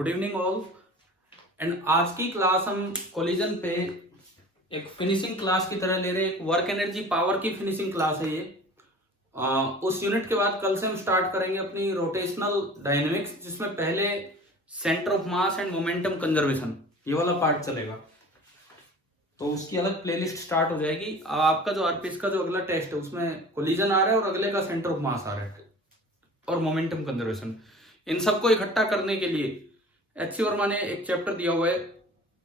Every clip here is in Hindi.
Good evening all. एंड आज की क्लास हम कोलिजन पे एक फिनिशिंग क्लास की तरह ले रहे हैं। एक वर्क एनर्जी पावर की फिनिशिंग क्लास है ये। उस यूनिट के बाद कल से हम स्टार्ट करेंगे अपनी रोटेशनल डायनेमिक्स, जिसमें पहले centre of mass and momentum conservation ये वाला पार्ट चलेगा। तो उसकी अलग प्लेलिस्ट स्टार्ट हो जाएगी। आपका जो आरपीएस का जो अगला टेस्ट है उसमें कोलिजन आ रहा है और अगले का सेंटर ऑफ मास आ रहा है और मोमेंटम कंजर्वेशन। इन सबको इकट्ठा करने के लिए एच वर्मा ने एक चैप्टर दिया हुआ है,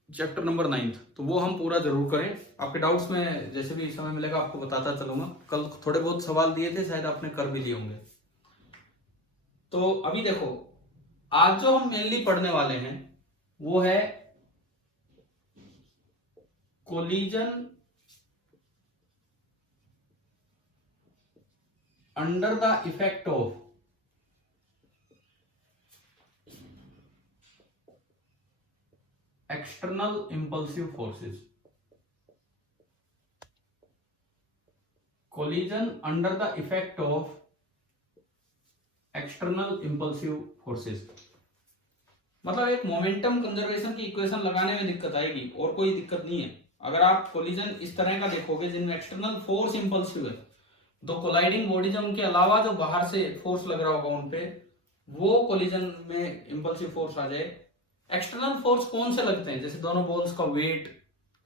चैप्टर नंबर 9, तो वो हम पूरा जरूर करें। आपके डाउट्स में जैसे भी समय मिलेगा आपको बताता चलूंगा। कल थोड़े बहुत सवाल दिए थे, शायद आपने कर भी लिए होंगे। तो अभी देखो, आज जो हम मेनली पढ़ने वाले हैं वो है collision under the effect of external impulsive forces. Collision under the effect of external impulsive forces। मतलब एक मोमेंटम कंजर्वेशन की इक्वेशन लगाने में दिक्कत आएगी और कोई दिक्कत नहीं है। अगर आप कोलिजन इस तरह का देखोगे जिनमें एक्सटर्नल फोर्स इंपल्सिव है, दो कोलाइडिंग बॉडीज उनके अलावा जो बाहर से फोर्स लग रहा होगा उन पे, वो कोलिजन में इंपल्सिव फोर्स आ जाए। एक्सटर्नल फोर्स कौन से लगते हैं? जैसे दोनों बॉल्स का वेट,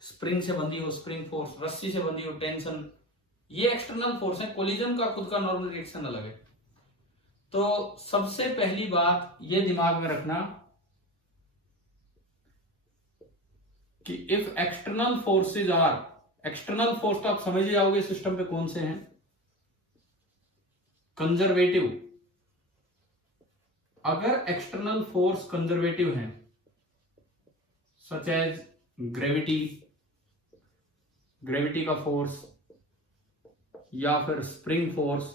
स्प्रिंग से बंधी हो स्प्रिंग फोर्स, रस्सी से बंधी हो टेंशन, ये एक्सटर्नल फोर्स है। कोलिजन का खुद का नॉर्मल रिएक्शन अलग है। तो सबसे पहली बात ये दिमाग में रखना कि if external forces are, external force तो आप समझ ही जाओगे सिस्टम पे कौन से हैं, कंजर्वेटिव। अगर एक्सटर्नल फोर्स कंजर्वेटिव हैं सच एज ग्रेविटी, ग्रेविटी का फोर्स या फिर स्प्रिंग फोर्स,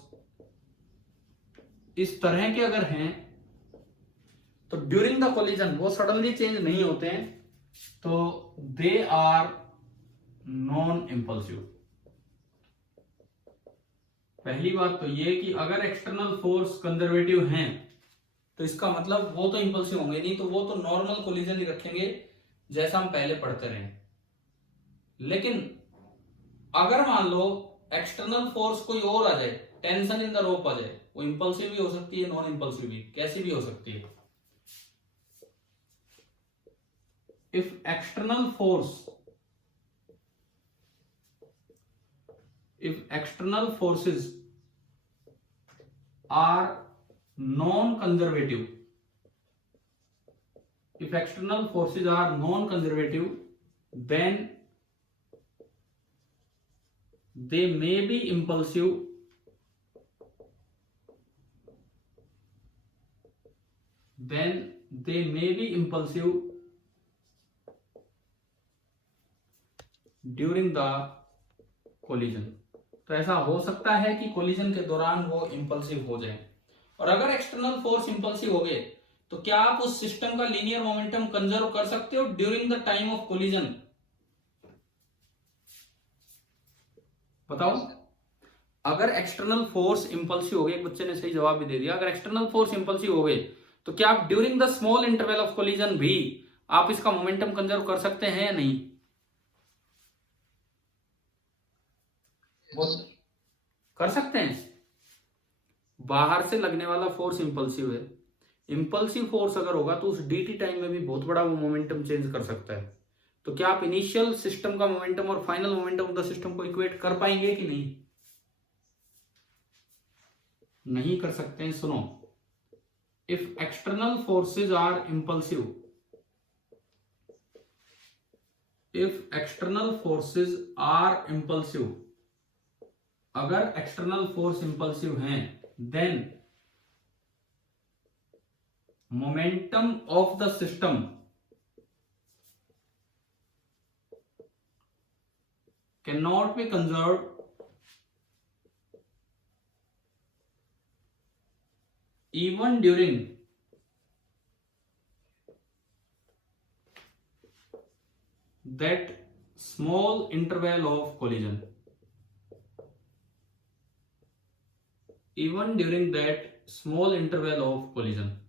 इस तरह के अगर हैं तो ड्यूरिंग द कोलिजन वो सडनली चेंज नहीं होते हैं, तो दे आर नॉन इंपल्सिव। पहली बात तो ये कि अगर एक्सटर्नल फोर्स कंजर्वेटिव हैं तो इसका मतलब वो तो इंपल्सिव होंगे नहीं, तो वो तो नॉर्मल कोलिजन ही रखेंगे जैसा हम पहले पढ़ते रहे। लेकिन अगर मान लो एक्सटर्नल फोर्स कोई और आ जाए, टेंशन इन द रोप आ जाए, वो इंपल्सिव भी हो सकती है, नॉन इंपल्सिव भी, कैसी भी हो सकती है। If external force, if external forces are non conservative, if external forces are non-conservative, then they may be impulsive, then they may be impulsive during the collision। तो ऐसा हो सकता है कि कोलिजन के दौरान वो इंपल्सिव हो जाए। और अगर एक्सटर्नल फोर्स इंपल्सिव हो गए तो क्या आप उस सिस्टम का लीनियर मोमेंटम कंजर्व कर सकते हो during the time of collision? बताओ। अगर एक्सटर्नल फोर्स इंपल्सिव हो गए, एक बच्चे ने सही जवाब भी दे दिया, अगर एक्सटर्नल फोर्स इंपल्सिव हो गए तो क्या आप during the small interval of collision भी आप इसका मोमेंटम कंजर्व कर सकते हैं या नहीं? कर सकते हैं। बाहर से लगने वाला फोर्स इंपल्सिव है, इंपल्सिव फोर्स अगर होगा तो उस dt टाइम में भी बहुत बड़ा वो मोमेंटम चेंज कर सकता है। तो क्या आप इनिशियल सिस्टम का मोमेंटम और final momentum of the system को इक्वेट कर पाएंगे कि नहीं? नहीं कर सकते हैं। सुनो, if external forces are impulsive, if external forces are impulsive, अगर एक्सटर्नल फोर्स इंपल्सिव हैं, then momentum of the system cannot be conserved even during that small interval of collision, even during that small interval of collision।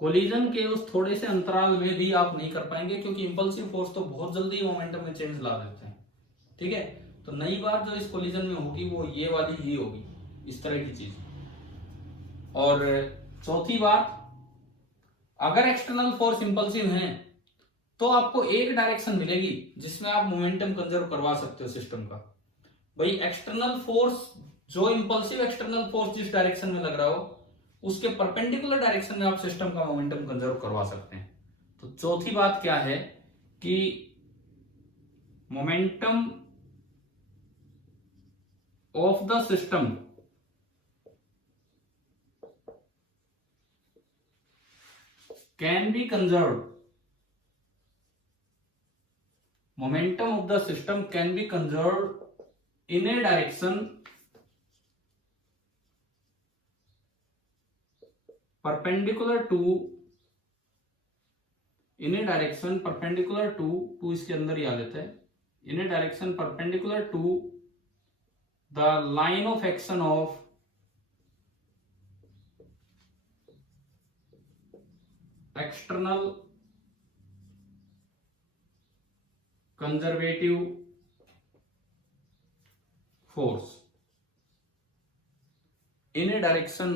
Collision के उस थोड़े से अंतराल में भी आप नहीं कर पाएंगे, क्योंकि इंपल्सिव फोर्स तो बहुत जल्दी मोमेंटम में चेंज ला देते हैं। ठीक है, तो नई बात जो इस कोलिजन में होगी वो ये वाली ही होगी, इस तरह की चीज। और चौथी बात, अगर एक्सटर्नल फोर्स इंपल्सिव है तो आपको एक डायरेक्शन मिलेगी जिसमें आप मोमेंटम कंजर्व करवा सकते हो सिस्टम का। भाई एक्सटर्नल फोर्स, जो इंपल्सिव एक्सटर्नल फोर्स जिस डायरेक्शन में लग रहा हो उसके परपेंडिकुलर डायरेक्शन में आप सिस्टम का मोमेंटम कंजर्व करवा सकते हैं। तो चौथी बात क्या है कि momentum of the system can be conserved, momentum of the system can be conserved in a direction perpendicular to, in a direction perpendicular to इसके अंदर ही आ लेते हैं, in a direction perpendicular to the line of action of external conservative force, in a direction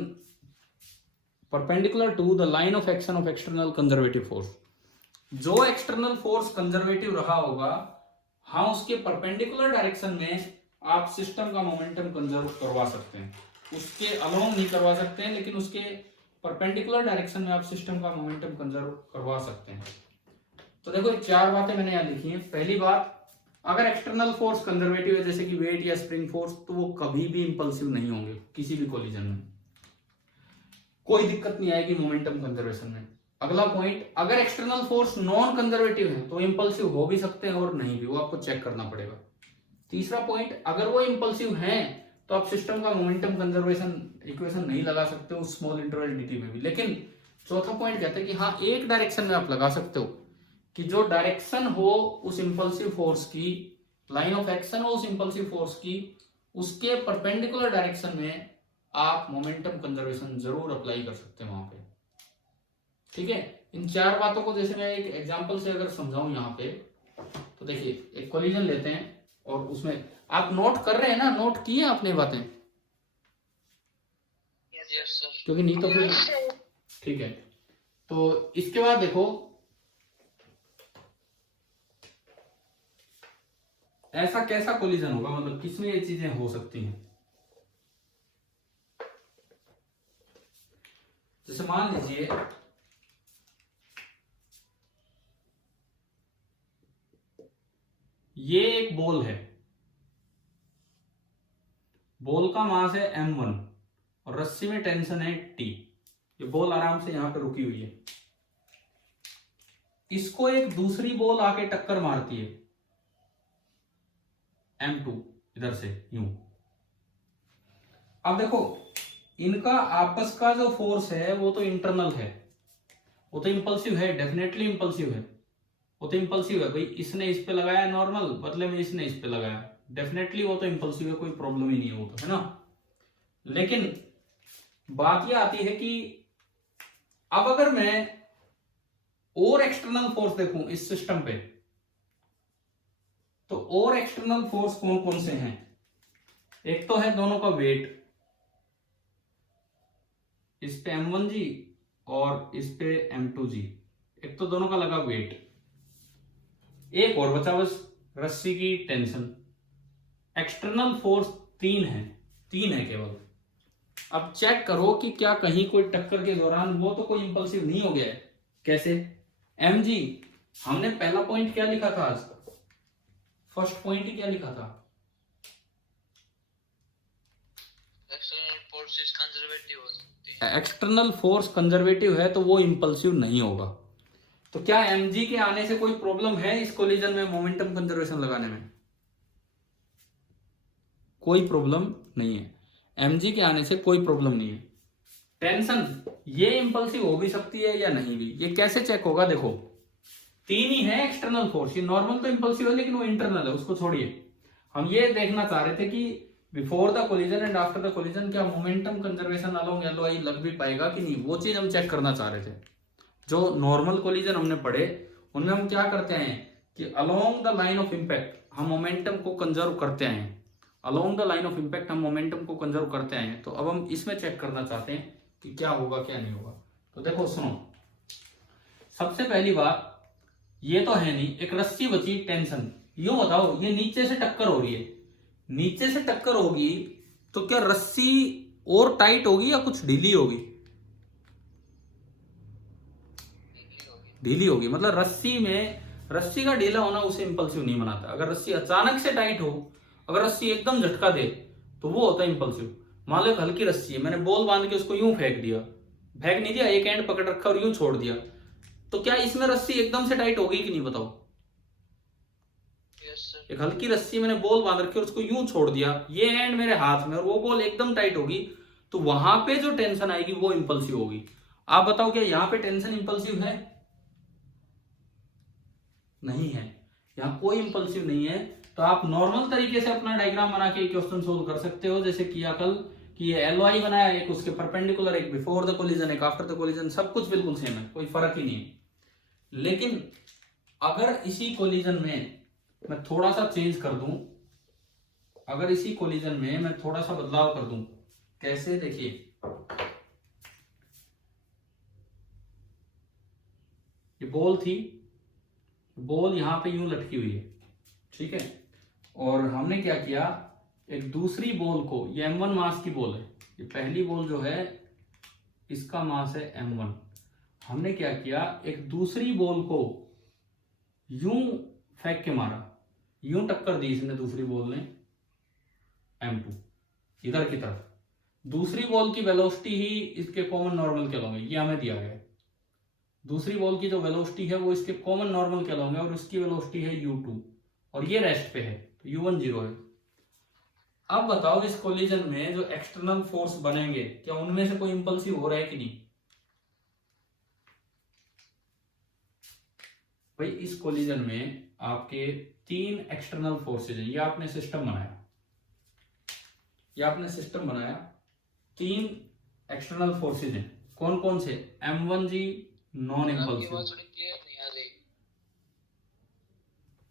perpendicular to the line of action of external conservative force। जो एक्सटर्नल फोर्स कंजर्वेटिव रहा होगा, हाँ उसके परपेंडिकुलर डायरेक्शन में आप सिस्टम का मोमेंटम कंजर्व करवा सकते हैं। उसके अलोंग नहीं करवा सकते हैं, लेकिन उसके परपेंडिकुलर डायरेक्शन में आप सिस्टम का मोमेंटम कंजर्व करवा सकते हैं। तो देखो चार बातें मैंने यहाँ लिखी हैं। पहली बात, अगर एक्सटर्नल फोर्स कंजर्वेटिव है जैसे कि वेट या स्प्रिंग फोर्स, तो वो कभी भी इंपल्सिव नहीं होंगे किसी भी कोलिजन में, कोई दिक्कत नहीं आएगी मोमेंटम कंजर्वेशन में। अगला पॉइंट, अगर एक्सटर्नल फोर्स नॉन कंजर्वेटिव है तो इंपल्सिव हो भी सकते हैं और नहीं भी, वो आपको चेक करना पड़ेगा। तीसरा पॉइंट, अगर वो इंपल्सिव हैं तो आप सिस्टम का मोमेंटम कंजर्वेशन इक्वेशन नहीं लगा सकते उस स्मॉल इंटरवल dt में भी। लेकिन चौथा पॉइंट कहते हैं कि हाँ एक डायरेक्शन में आप लगा सकते हो, कि जो डायरेक्शन हो उस इंपल्सिव फोर्स की, लाइन ऑफ एक्शन हो उस इंपल्सिव फोर्स की, उसके परपेंडिकुलर डायरेक्शन में आप मोमेंटम कंजर्वेशन जरूर अप्लाई कर सकते हैं वहां पे। ठीक है, इन चार बातों को जैसे मैं एक एग्जांपल से अगर समझाऊं यहाँ पे, तो देखिए एक कोलिजन लेते हैं और उसमें आप नोट कर रहे हैं ना, नोट किए आपने बातें? Yes sir. क्योंकि नहीं तो फिर ठीक है। तो इसके बाद देखो, ऐसा कैसा कोलिजन होगा, मतलब किसमें ये चीजें हो सकती हैं। जैसे मान लीजिए ये एक बॉल है, बॉल का मास है m1 और रस्सी में टेंशन है T। ये बॉल आराम से यहां पे रुकी हुई है, इसको एक दूसरी बॉल आके टक्कर मारती है m2 इधर से यूं। अब देखो इनका आपस का जो फोर्स है वो तो इंटरनल है, वो तो इंपल्सिव है, डेफिनेटली इंपल्सिव है, वो तो इंपल्सिव है। भाई इसने इस पे लगाया नॉर्मल, बदले में इसने इस पे लगाया, डेफिनेटली वो तो इंपल्सिव है, कोई प्रॉब्लम ही नहीं है वो तो, है ना। लेकिन बात यह आती है कि अब अगर मैं और एक्सटर्नल फोर्स देखूं इस सिस्टम पे, तो और एक्सटर्नल फोर्स कौन कौन से हैं। एक तो है दोनों का वेट, इस पे m1g और इस पे m2g, एक तो दोनों का लगा वेट। एक और बचा बस रस्सी की टेंशन। एक्सटर्नल फोर्स तीन है केवल। अब चेक करो कि क्या कहीं कोई टक्कर के दौरान वो तो कोई इंपल्सिव नहीं हो गया है। कैसे? mg, हमने पहला पॉइंट क्या लिखा था आज, फर्स्ट पॉइंट ही क्या लिखा था, एक्सटर्नल फोर्स कंजर्वेटिव है तो वो इंपल्सिव नहीं होगा। तो क्या mg के आने से कोई प्रॉब्लम है इस कोलिजन में मोमेंटम कंजर्वेशन लगाने में? कोई प्रॉब्लम नहीं है, mg के आने से कोई प्रॉब्लम नहीं है। टेंशन ये इंपल्सिव हो भी सकती है या नहीं भी, ये कैसे चेक होगा? देखो तीन ही है एक्सटर्नल फोर्स, ये नॉर्मल तो इंपल्सिव है लेकिन वो इंटरनल है, उसको छोड़िए। हम ये देखना चाह रहे थे कि before the collision and after the collision क्या मोमेंटम कंजर्वेशन अलोंग LOI लग भी पाएगा कि नहीं, वो चीज हम चेक करना चाह रहे थे। जो नॉर्मल कोलिजन हमने पढ़े उनमें हम क्या करते हैं कि along the line of impact हम मोमेंटम को कंजर्व करते हैं, along the line of impact हम मोमेंटम को कंजर्व करते हैं। तो अब हम इसमें चेक करना चाहते हैं कि क्या होगा क्या नहीं होगा। तो देखो सुनो, सबसे पहली बात, ये तो है नहीं, एक रस्सी बची टेंशन। यूं बताओ, ये नीचे से टक्कर हो रही है, नीचे से टक्कर होगी तो क्या रस्सी और टाइट होगी या कुछ ढीली होगी? ढीली होगी। मतलब रस्सी में, रस्सी का ढीला होना उसे इंपल्सिव नहीं बनाता। अगर रस्सी अचानक से टाइट हो, अगर रस्सी एकदम झटका दे तो वो होता है इंपल्सिव। मान लो एक हल्की रस्सी है, मैंने बॉल बांध के उसको यूं फेंक दिया, फेंक नहीं दिया, एक एंड पकड़ रखा और यूं छोड़ दिया, तो क्या इसमें रस्सी एकदम से टाइट होगी कि नहीं बताओ? एक हल्की रस्सी मैंने बॉल बांध रखी और उसको यूं छोड़ दिया, ये एंड मेरे हाथ में और वो बॉल एकदम टाइट होगी, तो वहां पे जो टेंशन आएगी वो इंपल्सिव होगी। आप बताओ क्या यहां पे टेंशन इंपल्सिव है? नहीं है, यहां कोई इंपल्सिव नहीं है। तो आप नॉर्मल तरीके से अपना डायग्राम बना के क्वेश्चन सोल्व कर सकते हो, जैसे किया कल कि ये एलवाई बनाया, एक उसके परपेंडिकुलर, एक बिफोर द कोलिजन, एक आफ्टर द कोलिजन, सब कुछ बिल्कुल सेम है, कोई फर्क ही नहीं है। लेकिन अगर इसी कोलिजन में मैं थोड़ा सा चेंज कर दूं, अगर इसी कोलिजन में मैं थोड़ा सा बदलाव कर दूं, कैसे? देखिए, ये बॉल थी, बॉल यहां पे यूं लटकी हुई है, ठीक है, और हमने क्या किया, एक दूसरी बॉल को, ये m1 मास की बॉल है, ये पहली बॉल जो है इसका मास है m1, हमने क्या किया, एक दूसरी बॉल को यूं फेंक के मारा, यूं टक्कर दी इसने दूसरी बॉल ने m2 इधर की तरफ। दूसरी बॉल की वेलोसिटी ही इसके कॉमन नॉर्मल के अलोंग है, ये हमें दिया गया है। दूसरी बॉल की जो वेलोसिटी है वो इसके कॉमन नॉर्मल के अलोंग है और उसकी वेलोसिटी है u2 और ये रेस्ट पे है, तो u1 0 है। अब बताओ इस कोलिजन में जो एक्सटर्नल फोर्स बनेंगे, क्या उनमें से कोई इंपल्सिव हो रहा है कि नहीं? भाई इस कोलिजन में आपके 3 एक्सटर्नल फोर्सेज हैं, ये आपने सिस्टम बनाया, ये आपने सिस्टम बनाया, 3 एक्सटर्नल फोर्सेज हैं, कौन कौन से? m1g नॉन इंपल्सिव,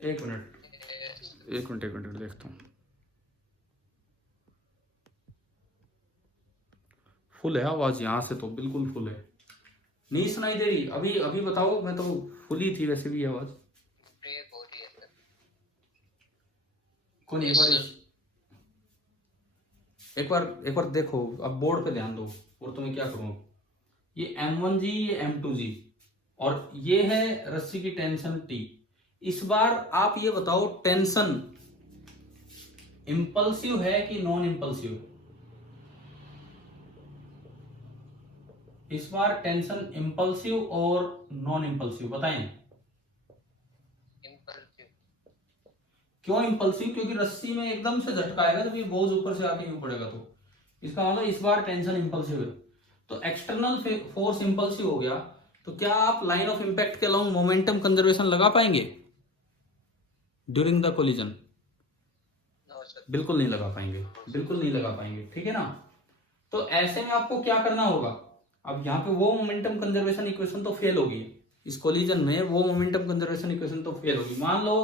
एक मिनट देखता हूं, फुल है आवाज यहां से, तो बिल्कुल फुल है, नहीं सुनाई दे रही? अभी अभी बताओ, मैं तो फुल ही थी वैसे भी आवाज। कौन? एक बार देखो, अब बोर्ड पे ध्यान दो, और तुम्हें क्या करूं, ये m1g, ये m2g, और ये है रस्सी की टेंशन T। इस बार आप ये बताओ, टेंशन इंपल्सिव है कि नॉन इंपल्सिव? इस बार टेंशन इंपल्सिव और नॉन इंपल्सिव बताएं। इंपल्सिव। क्यों इंपल्सिव? क्योंकि रस्सी में एकदम से झटका आएगा जब ये बोझ ऊपर से आके यूं पड़ेगा, तो इसका मतलब इस बार टेंशन इंपल्सिव है। तो एक्सटर्नल फोर्स इंपल्सिव हो गया, तो क्या आप लाइन ऑफ इंपैक्ट के अलोंग मोमेंटम कंजर्वेशन लगा पाएंगे ड्यूरिंग द कोलिजन? बिल्कुल नहीं लगा पाएंगे, बिल्कुल नहीं लगा पाएंगे, ठीक है ना। तो ऐसे में आपको क्या करना होगा, अब यहाँ पे वो मोमेंटम कंजर्वेशन इक्वेशन तो फेल होगी, इस कोलिजन में वो मोमेंटम कंजर्वेशन इक्वेशन तो फेल होगी। मान लो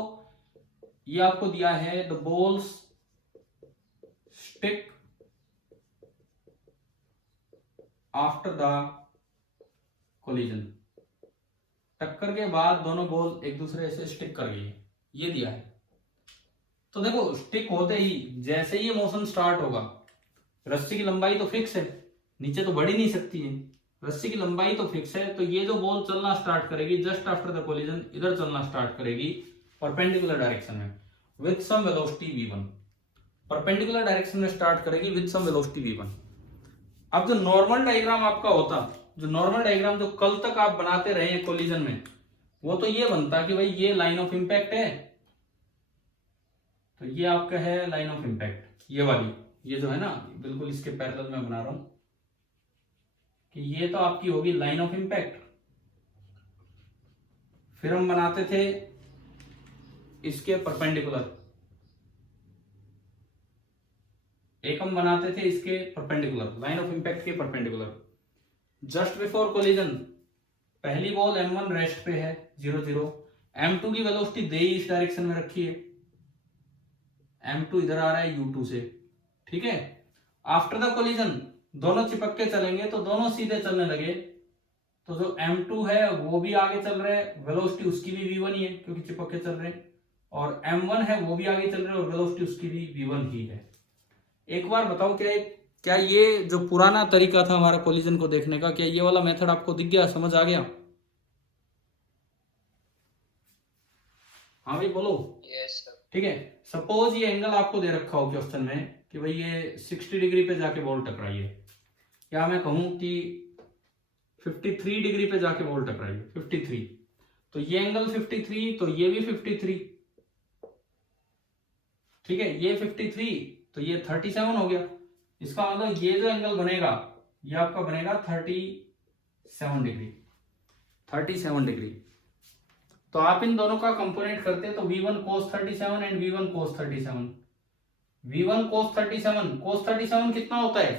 ये आपको दिया है, the balls stick after the collision, टक्कर के बाद दोनों बॉल एक दूसरे से स्टिक कर गई, ये दिया है। तो देखो, स्टिक होते ही जैसे ही ये मोशन स्टार्ट होगा, रस्सी की लंबाई तो फिक्स है, नीचे तो बढ़ ही नहीं सकती है, रस्सी की लंबाई तो फिक्स है, तो ये जो बॉल चलना स्टार्ट करेगी जस्ट आफ्टर द कोलिजन, इधर चलना स्टार्ट करेगी परपेंडिकुलर डायरेक्शन में with some velocity v1, perpendicular direction में स्टार्ट करेगी विद सम वेलोसिटी v1। अब जो नॉर्मल डायग्राम आपका होता, जो नॉर्मल डायग्राम जो कल तक आप बनाते रहे हैं कोलिजन में, वो तो ये बनता कि भाई ये लाइन ऑफ इंपैक्ट है, तो ये आपका है लाइन ऑफ इंपैक्ट, ये वाली, ये जो है ना बिल्कुल इसके पैरेलल में बना रहा हूं कि ये तो आपकी होगी लाइन ऑफ इंपैक्ट। फिर हम बनाते थे इसके परपेंडिकुलर, एक हम बनाते थे इसके परपेंडिकुलर, लाइन ऑफ इंपैक्ट के परपेंडिकुलर, जस्ट बिफोर कोलिजन पहली बॉल m1 रेस्ट पे है 0 0, m2 की वेलोसिटी दे इस डायरेक्शन में रखी है, m2 इधर आ रहा है u2 से, ठीक है। आफ्टर द कोलिजन दोनों चिपक के चलेंगे तो दोनों सीधे चलने लगे, तो जो m2 है वो भी आगे चल रहा है, वेलोसिटी उसकी भी v1 ही है क्योंकि चिपक के चल रहे हैं, और m1 है वो भी आगे चल रहे हैं और वेलोसिटी उसकी भी v1 ही है। एक बार बताओ क्या ये जो पुराना तरीका था हमारा कोलिजन को देखने का, क्या ये वाला मेथड आपको दिख गया, समझ आ गया? हाँ भाई बोलो। Yes sir. ठीक है, सपोज ये एंगल आपको दे रखा हो क्वेश्चन में कि भाई ये 60 डिग्री पे जाके बॉल टकराई है, या मैं कहूं कि 53 डिग्री पे जाके बॉल टकराई है, 53, तो ये एंगल 53, तो ये भी 53, ठीक है, ये 53 तो ये 37 हो गया। इसका मतलब ये जो एंगल बनेगा ये आपका बनेगा 37 डिग्री, 37 डिग्री। तो आप इन दोनों का कंपोनेंट करते हैं तो v1 cos 37 and v1 cos 37, v1 cos 37, cos 37 कितना होता है?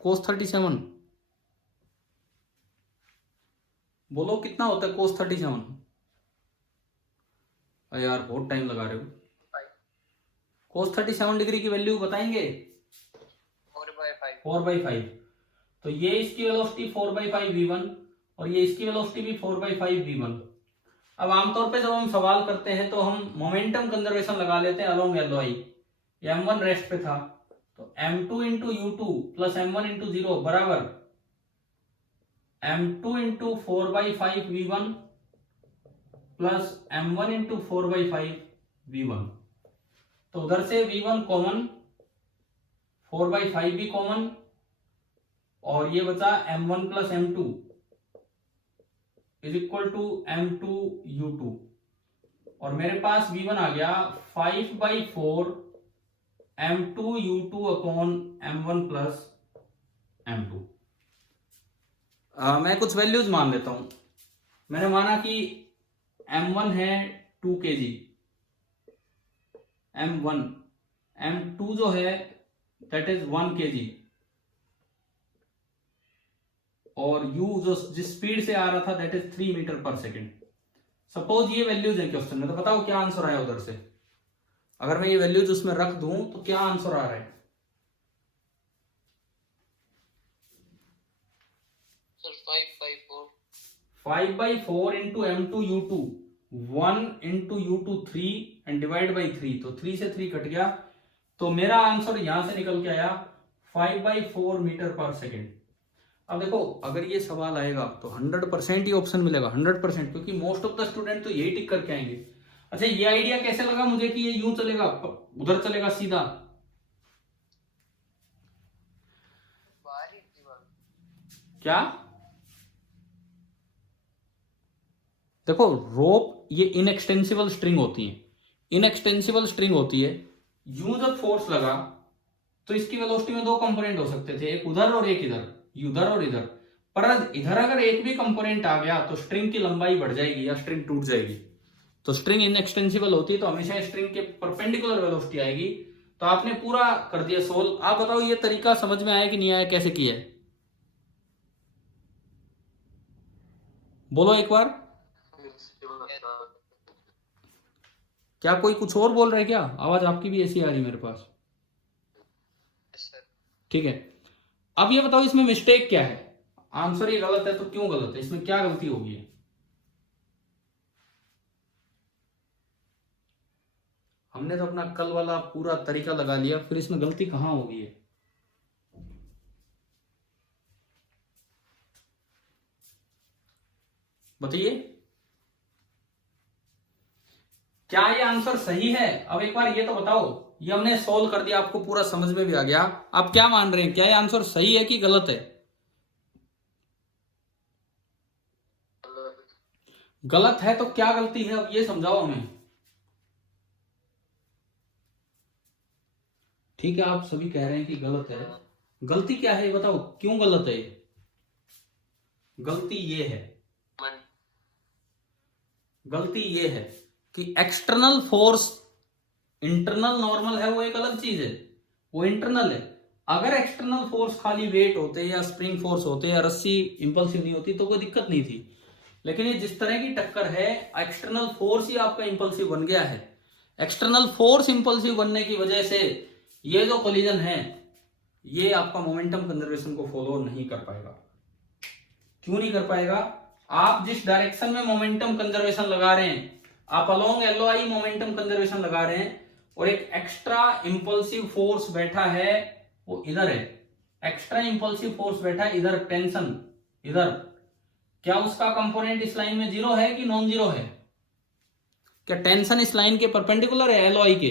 cos 37 बोलो कितना होता है cos 37? यार बहुत टाइम लगा रहे हो। cos 37 डिग्री की वैल्यू बताएंगे? 4/5। तो ये इसकी वेलोसिटी 4/5 v1 और ये इसकी वेलोसिटी भी 4/5 v1। अब आमतौर पे जब हम सवाल करते हैं तो हम मोमेंटम कंजर्वेशन लगा लेते हैं अलोंग LOI। ये m1 रेस्ट पे था तो m2 into u2 plus m1 into 0 बराबर m2 into 4/5 v1 plus m1 into 4/5 v1। तो उधर से v1 कॉमन, 4/5 भी कॉमन, और ये बचा m1 plus m2 is equal to m2 u2, और मेरे पास v1 आ गया 5/4 m2 u2 upon m1 plus m2। मैं कुछ वैल्यूज मान लेता हूं। मैंने माना कि m1 है 2 kg, m1, m2 जो है दैट इज 1 kg, और u जो जिस स्पीड से आ रहा था दैट इज 3 मीटर पर सेकेंड। सपोज ये वैल्यूज है क्वेश्चन में, तो बताओ क्या आंसर आया उधर से? अगर मैं ये वैल्यूज उसमें रख दूं तो क्या आंसर आ रहा है? Sir 5/4। 5/4 into m2 u2, 1 into u2 3 and divide by 3, तो 3 से 3 कट गया, तो मेरा आंसर यहां से निकल के आया 5/4 मीटर पर सेकेंड। अब देखो अगर ये सवाल आएगा तो 100% ही ऑप्शन मिलेगा, 100%, क्योंकि मोस्ट ऑफ द स्टूडेंट तो यही टिक करके आएंगे। अच्छा ये आइडिया कैसे लगा मुझे कि ये यूं चलेगा, उधर चलेगा सीधा? क्या देखो रोप ये इनएक्सटेंसिबल स्ट्रिंग होती है, इनएक्सटेंसिबल स्ट्रिंग होती है, यूं जब फोर्स लगा तो इसकी वेलोसिटी में दो कंपोनेंट हो सकते थे, एक उधर और एक इधर, उधर और इधर, पर इधर अगर एक भी कंपोनेंट आ गया तो स्ट्रिंग की लंबाई बढ़ जाएगी या स्ट्रिंग टूट जाएगी। तो स्ट्रिंग इनएक्सटेंसिबल होती है तो हमेशा स्ट्रिंग के परपेंडिकुलर वेलोसिटी आएगी। तो आपने पूरा कर दिया सोल्व। आप बताओ ये तरीका समझ में आया कि नहीं आया, कैसे किया है? बोलो एक बार। क्या कोई कुछ और बोल रहा है क्या? आवाज आपकी भी ऐसी आ रही मेरे पास। ठीक है, अब ये बताओ इसमें मिस्टेक क्या है? आंसर ये गलत है तो क्यों गलत है, इसमें क्या गलती होगी? हमने तो अपना कल वाला पूरा तरीका लगा लिया, फिर इसमें गलती कहां होगी? बताइए क्या ये आंसर सही है? अब एक बार ये तो बताओ, ये हमने सोल्व कर दिया, आपको पूरा समझ में भी आ गया, आप क्या मान रहे हैं, क्या ये आंसर सही है कि गलत है? गलत है तो क्या गलती है, अब ये समझाओ हमें। ठीक है, आप सभी कह रहे हैं कि गलत है, गलती क्या है ये बताओ, क्यों गलत है? गलती ये है, गलती ये है कि एक्सटर्नल फोर्स, इंटरनल नॉर्मल है वो एक अलग चीज है, वो इंटरनल है। अगर एक्सटर्नल फोर्स खाली वेट होते या स्प्रिंग फोर्स होते या रस्सी इंपल्सिव नहीं होती तो कोई दिक्कत नहीं थी, लेकिन ये जिस तरह की टक्कर है, एक्सटर्नल फोर्स ही आपका इंपल्सिव बन गया है। एक्सटर्नल फोर्स इंपल्सिव बनने की वजह से ये जो कोलिजन है ये आपका मोमेंटम कंजर्वेशन को फॉलो नहीं कर पाएगा। क्यों नहीं कर पाएगा? आप जिस डायरेक्शन में मोमेंटम कंजर्वेशन लगा रहे हैं, आप अलोंग एलओआई मोमेंटम कंजर्वेशन लगा रहे हैं, और एक एक्स्ट्रा इंपल्सिव फोर्स बैठा है वो इधर है। एक्स्ट्रा इंपल्सिव फोर्स बैठा है इधर, टेंशन इधर। क्या उसका कंपोनेंट इस लाइन में जीरो है कि नॉन जीरो है? क्या टेंशन इस लाइन के परपेंडिकुलर है एलओआई के?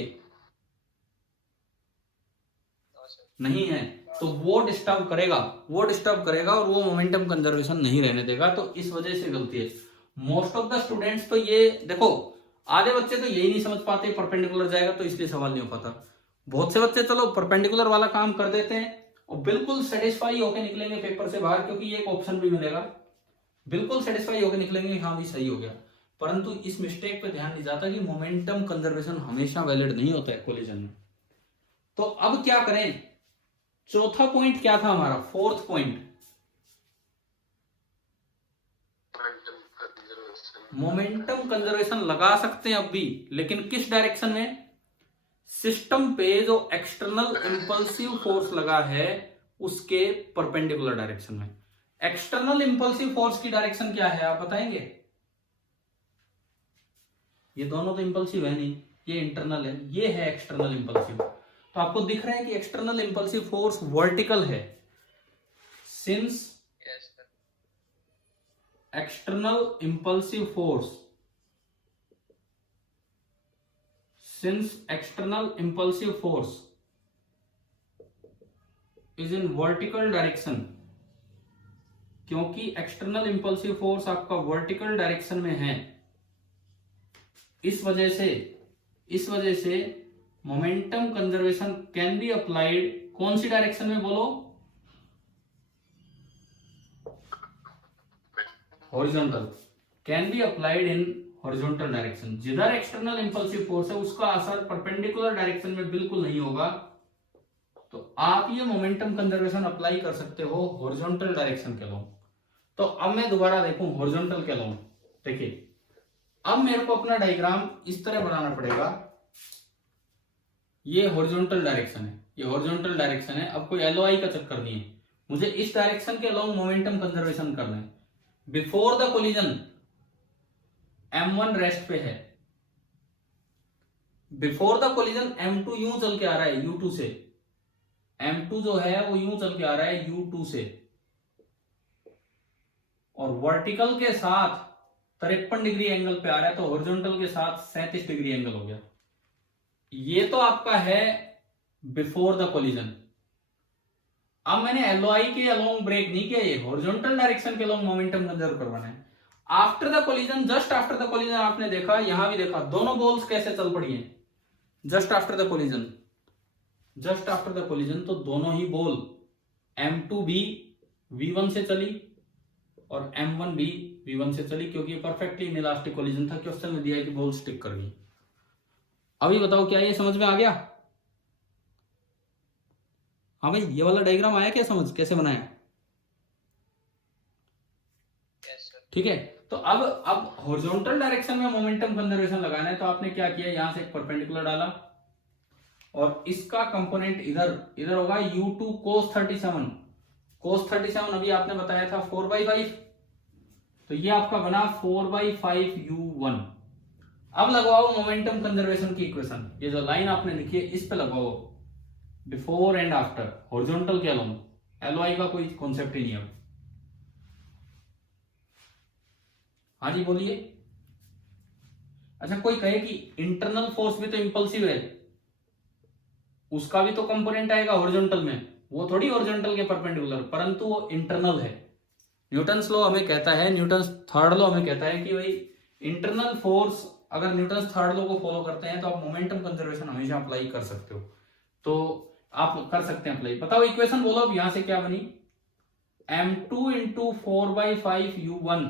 नहीं है। तो वो डिस्टर्ब करेगा और वो मोमेंटम कंजर्वेशन नहीं रहने देगा। तो इस वजह से गलती है। मोस्ट ऑफ द स्टूडेंट्स तो ये देखो, आधे बच्चे तो यही नहीं समझ पाते परपेंडिकुलर जाएगा तो इसलिए सवाल नहीं हो पाता। बहुत से बच्चे चलो परपेंडिकुलर वाला काम कर देते हैं और बिल्कुल सेटिस्फाई होकर निकलेंगे पेपर से बाहर, क्योंकि ये एक ऑप्शन भी मिलेगा। बिल्कुल सेटिस्फाई होकर निकलेंगे, हाँ भी सही हो गया। परंतु इस मिस्टेक पे ध्यान नहीं जाता कि मोमेंटम कंजर्वेशन हमेशा वैलिड नहीं होता है कोलिजन में। तो अब क्या करें? चौथा पॉइंट क्या था हमारा? फोर्थ पॉइंट, मोमेंटम कंजर्वेशन लगा सकते हैं अब भी, लेकिन किस डायरेक्शन में? सिस्टम पे जो एक्सटर्नल इंपल्सिव फोर्स लगा है उसके परपेंडिकुलर डायरेक्शन में। एक्सटर्नल इंपल्सिव फोर्स की डायरेक्शन क्या है आप बताएंगे? ये दोनों तो इंपल्सिव है नहीं, ये इंटरनल है, ये है एक्सटर्नल इंपल्सिव। तो आपको दिख रहा है कि एक्सटर्नल इंपल्सिव फोर्स वर्टिकल है। Since external impulsive force is in vertical direction, क्योंकि एक्सटर्नल इंपल्सिव फोर्स आपका वर्टिकल डायरेक्शन में है, इस वजह से momentum conservation can be applied. कौन सी डायरेक्शन में बोलो? Horizontal. Can be applied in horizontal direction. जिधर एक्सटर्नल इंपल्सिव फोर्स है उसका असर परपेंडिकुलर डायरेक्शन में बिल्कुल नहीं होगा। तो आप ये मोमेंटम कंजर्वेशन अप्लाई कर सकते हो हॉरिजॉन्टल डायरेक्शन के लॉ। तो अब मैं दोबारा देखूं हॉरिजॉन्टल के लॉ। देखिए अब मेरे को अपना डायग्राम इस तरह बनाना पड़ेगा। ये हॉरिजॉन्टल डायरेक्शन है, ये हॉरिजॉन्टल डायरेक्शन है। अब कोई एलओआई का चक्कर नहीं है, मुझे इस डायरेक्शन के अलोंग मोमेंटम कंजर्वेशन करना है। Before the collision M1 rest पे है, बिफोर द कोलिजन M2 यूं चल के आ रहा है U2 से। M2 जो है वो यूं चल के आ रहा है U2 से, और वर्टिकल के साथ 53 डिग्री एंगल पे आ रहा है, तो हॉरिजॉन्टल के साथ 37 डिग्री एंगल हो गया। ये तो आपका है बिफोर द कोलिजन। अब मैंने एलओआई के अलोंग ब्रेक नहीं किया, ये हॉरिजॉन्टल डायरेक्शन के अलोंग मोमेंटम कंजर्व करवाना है। After the collision, just after the collision आपने देखा, यहां भी देखा दोनों बॉल्स कैसे चल पड़ी हैं। जस्ट आफ्टर द कोलिजन तो दोनों ही बॉल M2 भी V1 से चली और M1 भी V1 से चली, क्योंकि ये परफेक्टली इनइलास्टिक कोलिजन था। क्वेश्चन में दिया है कि बॉल स्टिक कर गई। अभी बताओ क्या ये समझ में आ गया? हाँ भाई, ये वाला डायग्राम आया क्या समझ, कैसे बनाया? ठीक है। तो अब हॉरिजॉन्टल डायरेक्शन में मोमेंटम कंजर्वेशन लगाना है, तो आपने क्या किया, यहां से एक परपेंडिकुलर डाला और इसका कंपोनेंट इधर होगा U2 cos 37। cos 37 अभी आपने बताया था 4/5, तो ये आपका बना 4/5 U1। अब लगवाओ मोमेंटम कंजर्वेशन की इक्वेशन। ये जो लाइन आपने लिखी है इस पे लगवाओ बिफोर एंड आफ्टर हॉरिजॉन्टल के अलोंग। एलओआई का कोई कॉन्सेप्ट ही नहीं है। हाँ जी बोलिए। अच्छा, कोई कहे कि इंटरनल फोर्स भी तो इंपल्सिव है, उसका भी तो कंपोनेंट आएगा हॉरिजॉन्टल में, वो थोड़ी हॉरिजॉन्टल के परपेंडिकुलर, परंतु वो इंटरनल है। न्यूटन्स लॉ हमें कहता है, न्यूटन्स थर्ड लॉ हमें कहता है कि भाई इंटरनल फोर्स, अगर न्यूटन्स थर्ड लॉ को फॉलो करते हैं तो आप मोमेंटम कंजर्वेशन हमेशा अप्लाई कर सकते हो। तो आप कर सकते हैं अप्लाई। बताओ इक्वेशन बोलो अब यहां से क्या बनी? M2 into 4/5 U1,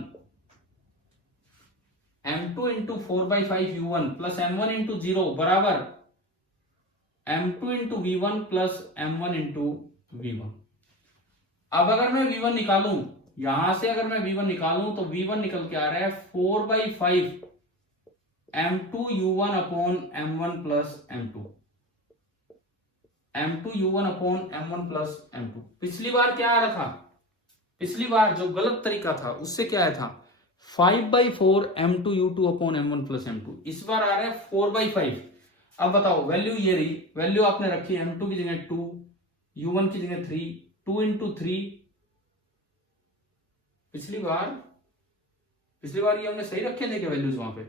M2 into 4/5 U1 plus M1 into 0 बराबर M2 into V1 plus M1 into V1। अब अगर मैं V1 निकालूं, यहां से अगर मैं V1 निकालूं तो V1 निकल के आ रहा है 4/5 M2U1 upon M1 plus M2, M2U1 upon M1 plus M2। पिछली बार क्या आ रहा था, पिछली बार जो गलत तरीका था उससे क्या आया था 5/4 M2U2 upon M1 plus M2। इस बार आ रहा है 4/5। अब बताओ वैल्यू ये रही, वैल्यू आपने रखी M2 की जगह 2, U1 की जगह 3, 2 इंटू 3। पिछली बार ये हमने सही रखे थे क्या वैल्यूज वहां पे,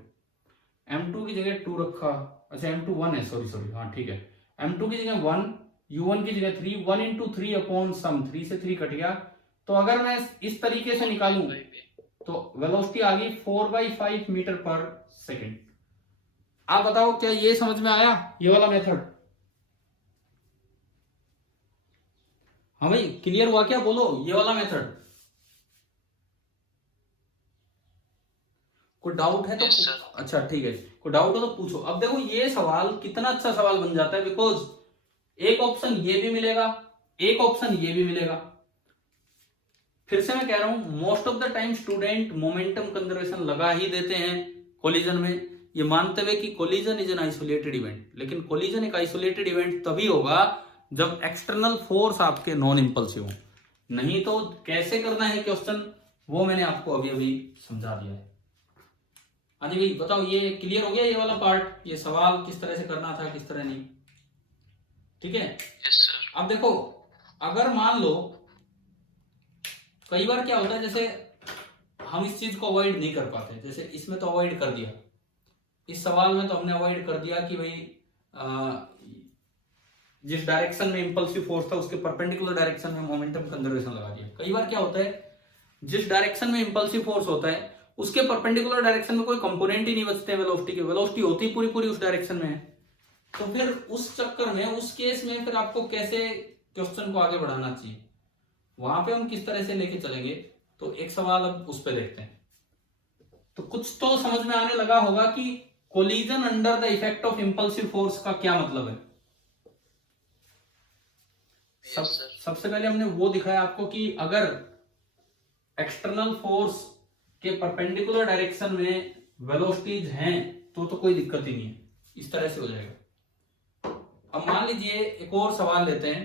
M2 की जगह 2 रखा, अच्छा M2 1 है, सॉरी हाँ ठीक है, M2 की जगह 1, U1 की जगह 3, 1 इंटू 3 अपॉन सम, 3 से 3 कट गया। तो अगर मैं इस तरीके से निकालूं तो वेलोसिटी आ गई 4/5 मीटर पर सेकेंड। आप बताओ क्या ये समझ में आया ये वाला मेथड? हाँ भाई क्लियर हुआ क्या, बोलो ये वाला मेथड। कोई डाउट है तो Yes, sir. अच्छा ठीक है, कोई डाउट हो तो पूछो। अब देखो ये सवाल कितना अच्छा सवाल बन जाता है, बिकॉज एक ऑप्शन ये भी मिलेगा, एक ऑप्शन ये भी मिलेगा। फिर से मैं कह रहा हूं most of the time student momentum conservation लगा ही देते हैं कोलिजन में, ये मानते हुए कि collision is an isolated event. लेकिन कोलिजन एक आइसोलेटेड इवेंट तभी होगा जब एक्सटर्नल फोर्स आपके नॉन इंपल्सिव हो, नहीं तो कैसे करना है क्वेश्चन वो मैंने आपको अभी अभी समझा दिया है। हाँ जी भाई बताओ ये क्लियर हो गया ये वाला पार्ट, ये सवाल किस तरह से करना था किस तरह नहीं, ठीक है। Yes, sir. अब देखो अगर मान लो कई बार क्या होता है, जैसे हम इस चीज को अवॉइड नहीं कर पाते, जैसे इसमें तो अवॉइड कर दिया, इस सवाल में तो हमने अवॉइड कर दिया कि भाई जिस डायरेक्शन में इंपल्सिव फोर्स था उसके परपेंडिकुलर डायरेक्शन में मोमेंटम कंजर्वेशन लगा दिया। कई बार क्या होता है जिस डायरेक्शन में इंपल्सिव फोर्स होता है उसके परपेंडिकुलर डायरेक्शन में कोई कंपोनेंट ही नहीं बचते वेलोसिटी के, वेलोसिटी होती पूरी पूरी उस डायरेक्शन में है। तो फिर उस चक्कर में उस केस में फिर आपको कैसे क्वेश्चन को आगे बढ़ाना चाहिए, वहां पे हम किस तरह से लेके चलेंगे, तो एक सवाल अब उस पर देखते हैं। तो कुछ तो समझ में आने लगा होगा कि collision under the effect of impulsive force का क्या मतलब है। सबसे पहले हमने वो दिखाया आपको कि अगर एक्सटर्नल फोर्स के परपेंडिकुलर डायरेक्शन में वेलोसिटीज हैं तो कोई दिक्कत ही नहीं है, इस तरह से हो जाएगा। अब मान लीजिए एक और सवाल लेते हैं।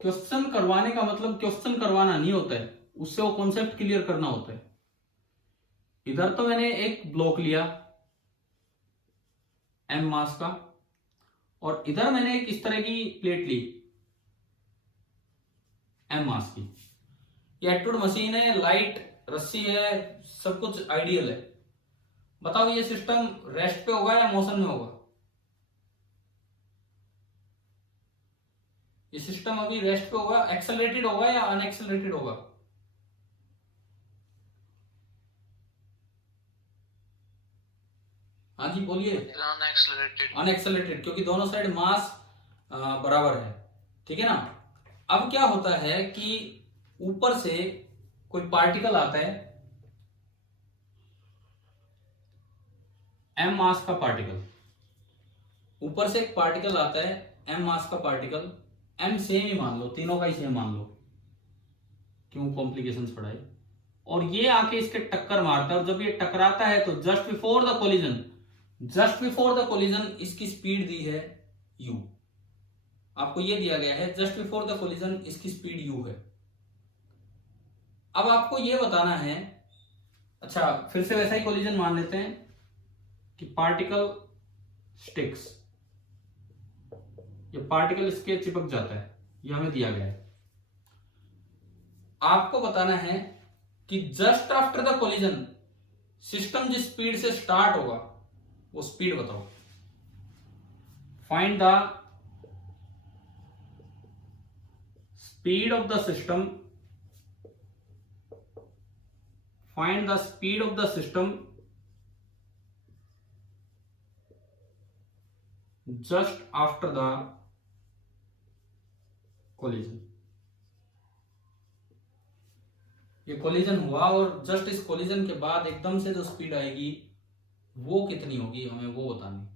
क्वेश्चन करवाने का मतलब क्वेश्चन करवाना नहीं होता है, उससे वो कॉन्सेप्ट क्लियर करना होता है। इधर तो मैंने एक ब्लॉक लिया m मास का, और इधर मैंने एक इस तरह की प्लेट ली m मास की। ये एटूड मशीन है, लाइट रस्सी है, सब कुछ आइडियल है। बताओ ये सिस्टम रेस्ट पे होगा या मोशन में होगा? ये सिस्टम अभी रेस्ट पे होगा, एक्सेलरेटेड होगा या अनएक्सेलरेटेड होगा? हाँ जी बोलिए। अनएक्सेलरेटेड, क्योंकि दोनों साइड मास बराबर है, ठीक है ना। अब क्या होता है कि ऊपर से कोई पार्टिकल आता है, m मास का पार्टिकल, ऊपर से एक पार्टिकल आता है m मास का पार्टिकल, m सेम ही मान लो, तीनों का ही सेम मान लो, क्यों कॉम्प्लिकेशंस बढ़ाए। और ये आके इसके टक्कर मारता है, और जब ये टकराता है तो जस्ट बिफोर द कोलिजन इसकी स्पीड दी है u, आपको ये दिया गया है जस्ट बिफोर द कोलिजन इसकी स्पीड u है। अब आपको ये बताना है, अच्छा फिर से वैसा ही कोलिजन मान लेते हैं कि पार्टिकल स्टिक्स, ये पार्टिकल इसके चिपक जाता है, ये हमें दिया गया है। आपको बताना है कि just after the collision system जिस स्पीड से स्टार्ट होगा वो स्पीड बताओ। Find the speed of the system, find the speed of the system just after the collision. ये कोलिजन हुआ और जस्ट इस कोलिजन के बाद एकदम से जो स्पीड आएगी वो कितनी होगी, हमें वो बतानी।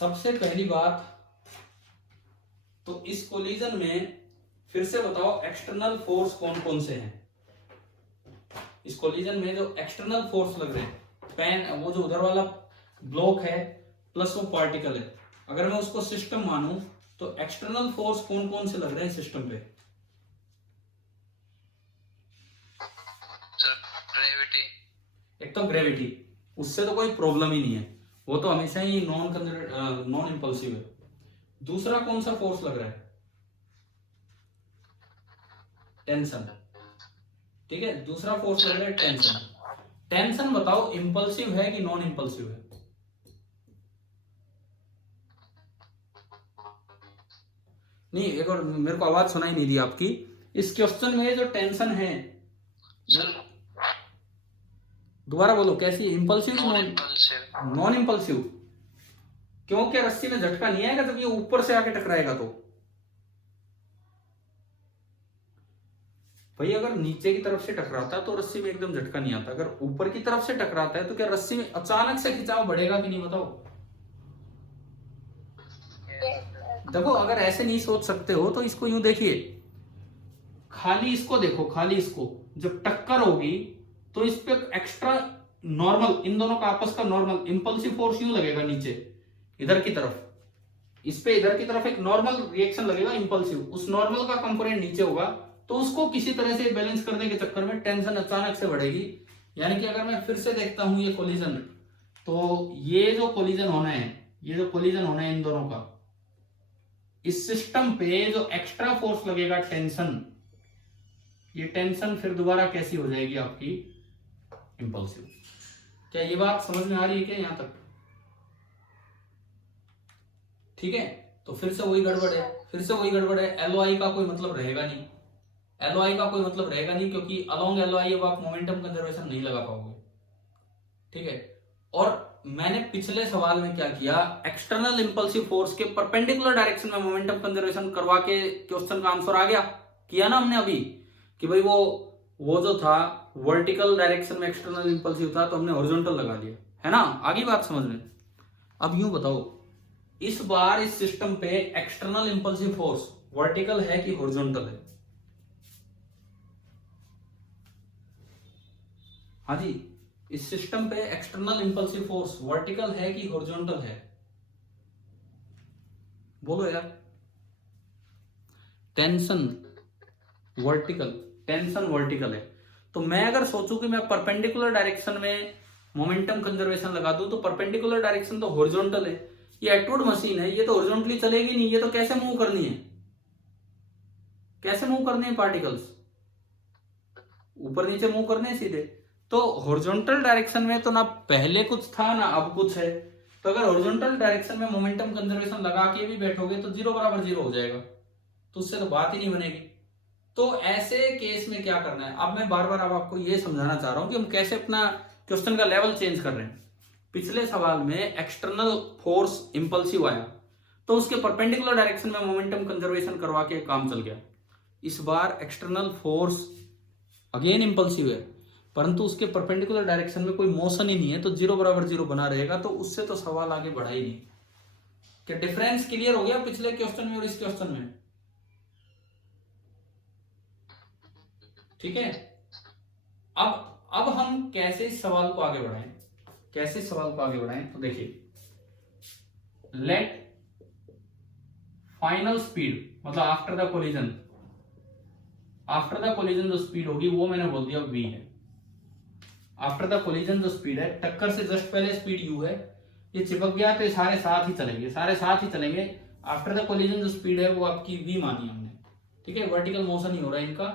सबसे पहली बात तो इस कोलिजन में फिर से बताओ एक्सटर्नल फोर्स कौन कौन से हैं। इस कोलिजन में जो एक्सटर्नल फोर्स लग रहे हैं, पेन वो जो उधर वाला ब्लॉक है प्लस वो पार्टिकल है, अगर मैं उसको सिस्टम मानूं तो एक्सटर्नल फोर्स कौन कौन से लग रहे हैं सिस्टम पे? Sir gravity. एक तो ग्रेविटी, उससे तो कोई प्रॉब्लम ही नहीं है, वो तो हमेशा ही नॉन इंपल्सिव है। दूसरा कौन सा फोर्स लग रहा है? टेंशन। ठीक है, दूसरा फोर्स लग रहा है टेंशन। टेंशन बताओ इंपल्सिव है कि नॉन इंपल्सिव है? नहीं, एक और मेरे को आवाज सुनाई नहीं दी आपकी। इस क्वेश्चन में जो टेंशन है, दोबारा बोलो, कैसी है? Impulsive non impulsive. Non impulsive. क्योंकि रस्सी में झटका नहीं आएगा जब ये ऊपर से आके टकराएगा तो। भाई अगर नीचे की तरफ से टकराता है तो रस्सी में एकदम झटका नहीं आता, अगर ऊपर की तरफ से टकराता है तो क्या रस्सी में अचानक से खिंचाव बढ़ेगा कि नहीं बताओ? देखो, अगर ऐसे नहीं सोच सकते हो तो इसको यूं देखिए, खाली इसको देखो, खाली इसको जब टक्कर होगी तो इस पे एक्स्ट्रा नॉर्मल, इन दोनों का आपस का नॉर्मल इंपल्सिव फोर्स यूं लगेगा नीचे इधर की तरफ, इस पे इधर की तरफ एक नॉर्मल रिएक्शन लगेगा इंपल्सिव, उस नॉर्मल का कंपोनेंट नीचे होगा, तो उसको किसी तरह से बैलेंस करने के चक्कर में टेंशन अचानक से बढ़ेगी। यानी कि अगर मैं फिर से देखता हूं ये कोलिजन, तो ये जो कोलिजन होना है, ये जो कोलिजन होना है इन दोनों का, इस सिस्टम पे जो एक्स्ट्रा फोर्स लगेगा टेंशन, ये टेंशन फिर दोबारा कैसी हो जाएगी आपकी? इंपल्सिव। क्या ये बात समझ में आ रही है क्या यहां तक? ठीक है, तो फिर से वही गड़बड़ है, फिर से वही गड़बड़ है। एलओआई का कोई मतलब रहेगा नहीं, एलओआई का कोई मतलब रहेगा नहीं, क्योंकि अलोंग एलओआई अब आप मोमेंटम कंजर्वेशन नहीं लगा पाओगे। ठीक है, और मैंने पिछले सवाल में क्या किया, एक्सटर्नल इंपल्सिव फोर्स के परपेंडिकुलर डायरेक्शन में मोमेंटम कंजर्वेशन करवा के क्वेश्चन का आंसर आ गया, किया ना हमने अभी, कि भाई वो जो था वर्टिकल डायरेक्शन में एक्सटर्नल इंपल्सिव था तो हमने हॉरिजॉन्टल लगा दिया, है ना? आगे बात समझ में। अब यूं बताओ, इस बार इस सिस्टम पे एक्सटर्नल इंपल्सिव फोर्स वर्टिकल है कि हॉरिजॉन्टल है? हाँ जी, इस सिस्टम पे एक्सटर्नल इंपल्सिव फोर्स वर्टिकल है कि हॉरिजॉन्टल है? बोलो यार। टेंशन वर्टिकल, टेंशन वर्टिकल है, तो मैं अगर सोचूं कि मैं परपेंडिकुलर डायरेक्शन में मोमेंटम कंजर्वेशन लगा दूं, तो परपेंडिकुलर डायरेक्शन तो हॉरिजॉन्टल है, ये एटवुड मशीन है, ये तो हॉरिजॉन्टली चलेगी नहीं, ये तो कैसे मूव करनी है? कैसे मूव करने हैं पार्टिकल्स? ऊपर नीचे मूव करने हैं सीधे। तो हॉरिजॉन्टल डायरेक्शन में तो ना पहले कुछ था ना अब कुछ है, तो अगर हॉरिजॉन्टल डायरेक्शन में मोमेंटम कंजर्वेशन लगा के भी बैठोगे तो 0 बराबर 0 हो जाएगा, तो उससे तो बात ही नहीं बनेगी। तो ऐसे केस में क्या करना है, अब मैं बार बार अब आपको ये समझाना चाह रहा हूं कि हम कैसे अपना क्वेश्चन का लेवल चेंज कर रहे हैं। पिछले सवाल में एक्सटर्नल फोर्स इंपल्सिव आया तो उसके परपेंडिकुलर डायरेक्शन में मोमेंटम कंजर्वेशन करवा के काम चल गया। इस बार एक्सटर्नल फोर्स अगेन इंपल्सिव है, परंतु उसके परपेंडिकुलर डायरेक्शन में कोई मोशन ही नहीं है, तो 0 बराबर 0 बना रहेगा, तो उससे तो सवाल आगे बढ़ा ही नहीं। क्या डिफरेंस क्लियर हो गया पिछले क्वेश्चन में और इस क्वेश्चन में? ठीक है, अब हम कैसे इस सवाल को आगे बढ़ाएं, कैसे इस सवाल को आगे बढ़ाएं? तो देखिए, लेट फाइनल स्पीड, मतलब after the collision, after the collision जो स्पीड होगी वो मैंने बोल दिया v है। आफ्टर द कोलिजन जो स्पीड है, टक्कर से जस्ट पहले स्पीड u है, ये चिपक गया तो ये सारे साथ ही चलेंगे, सारे साथ ही चलेंगे। आफ्टर द कोलिजन जो स्पीड है वो आपकी v मानी हमने, ठीक है, वर्टिकल मोशन ही हो रहा है इनका।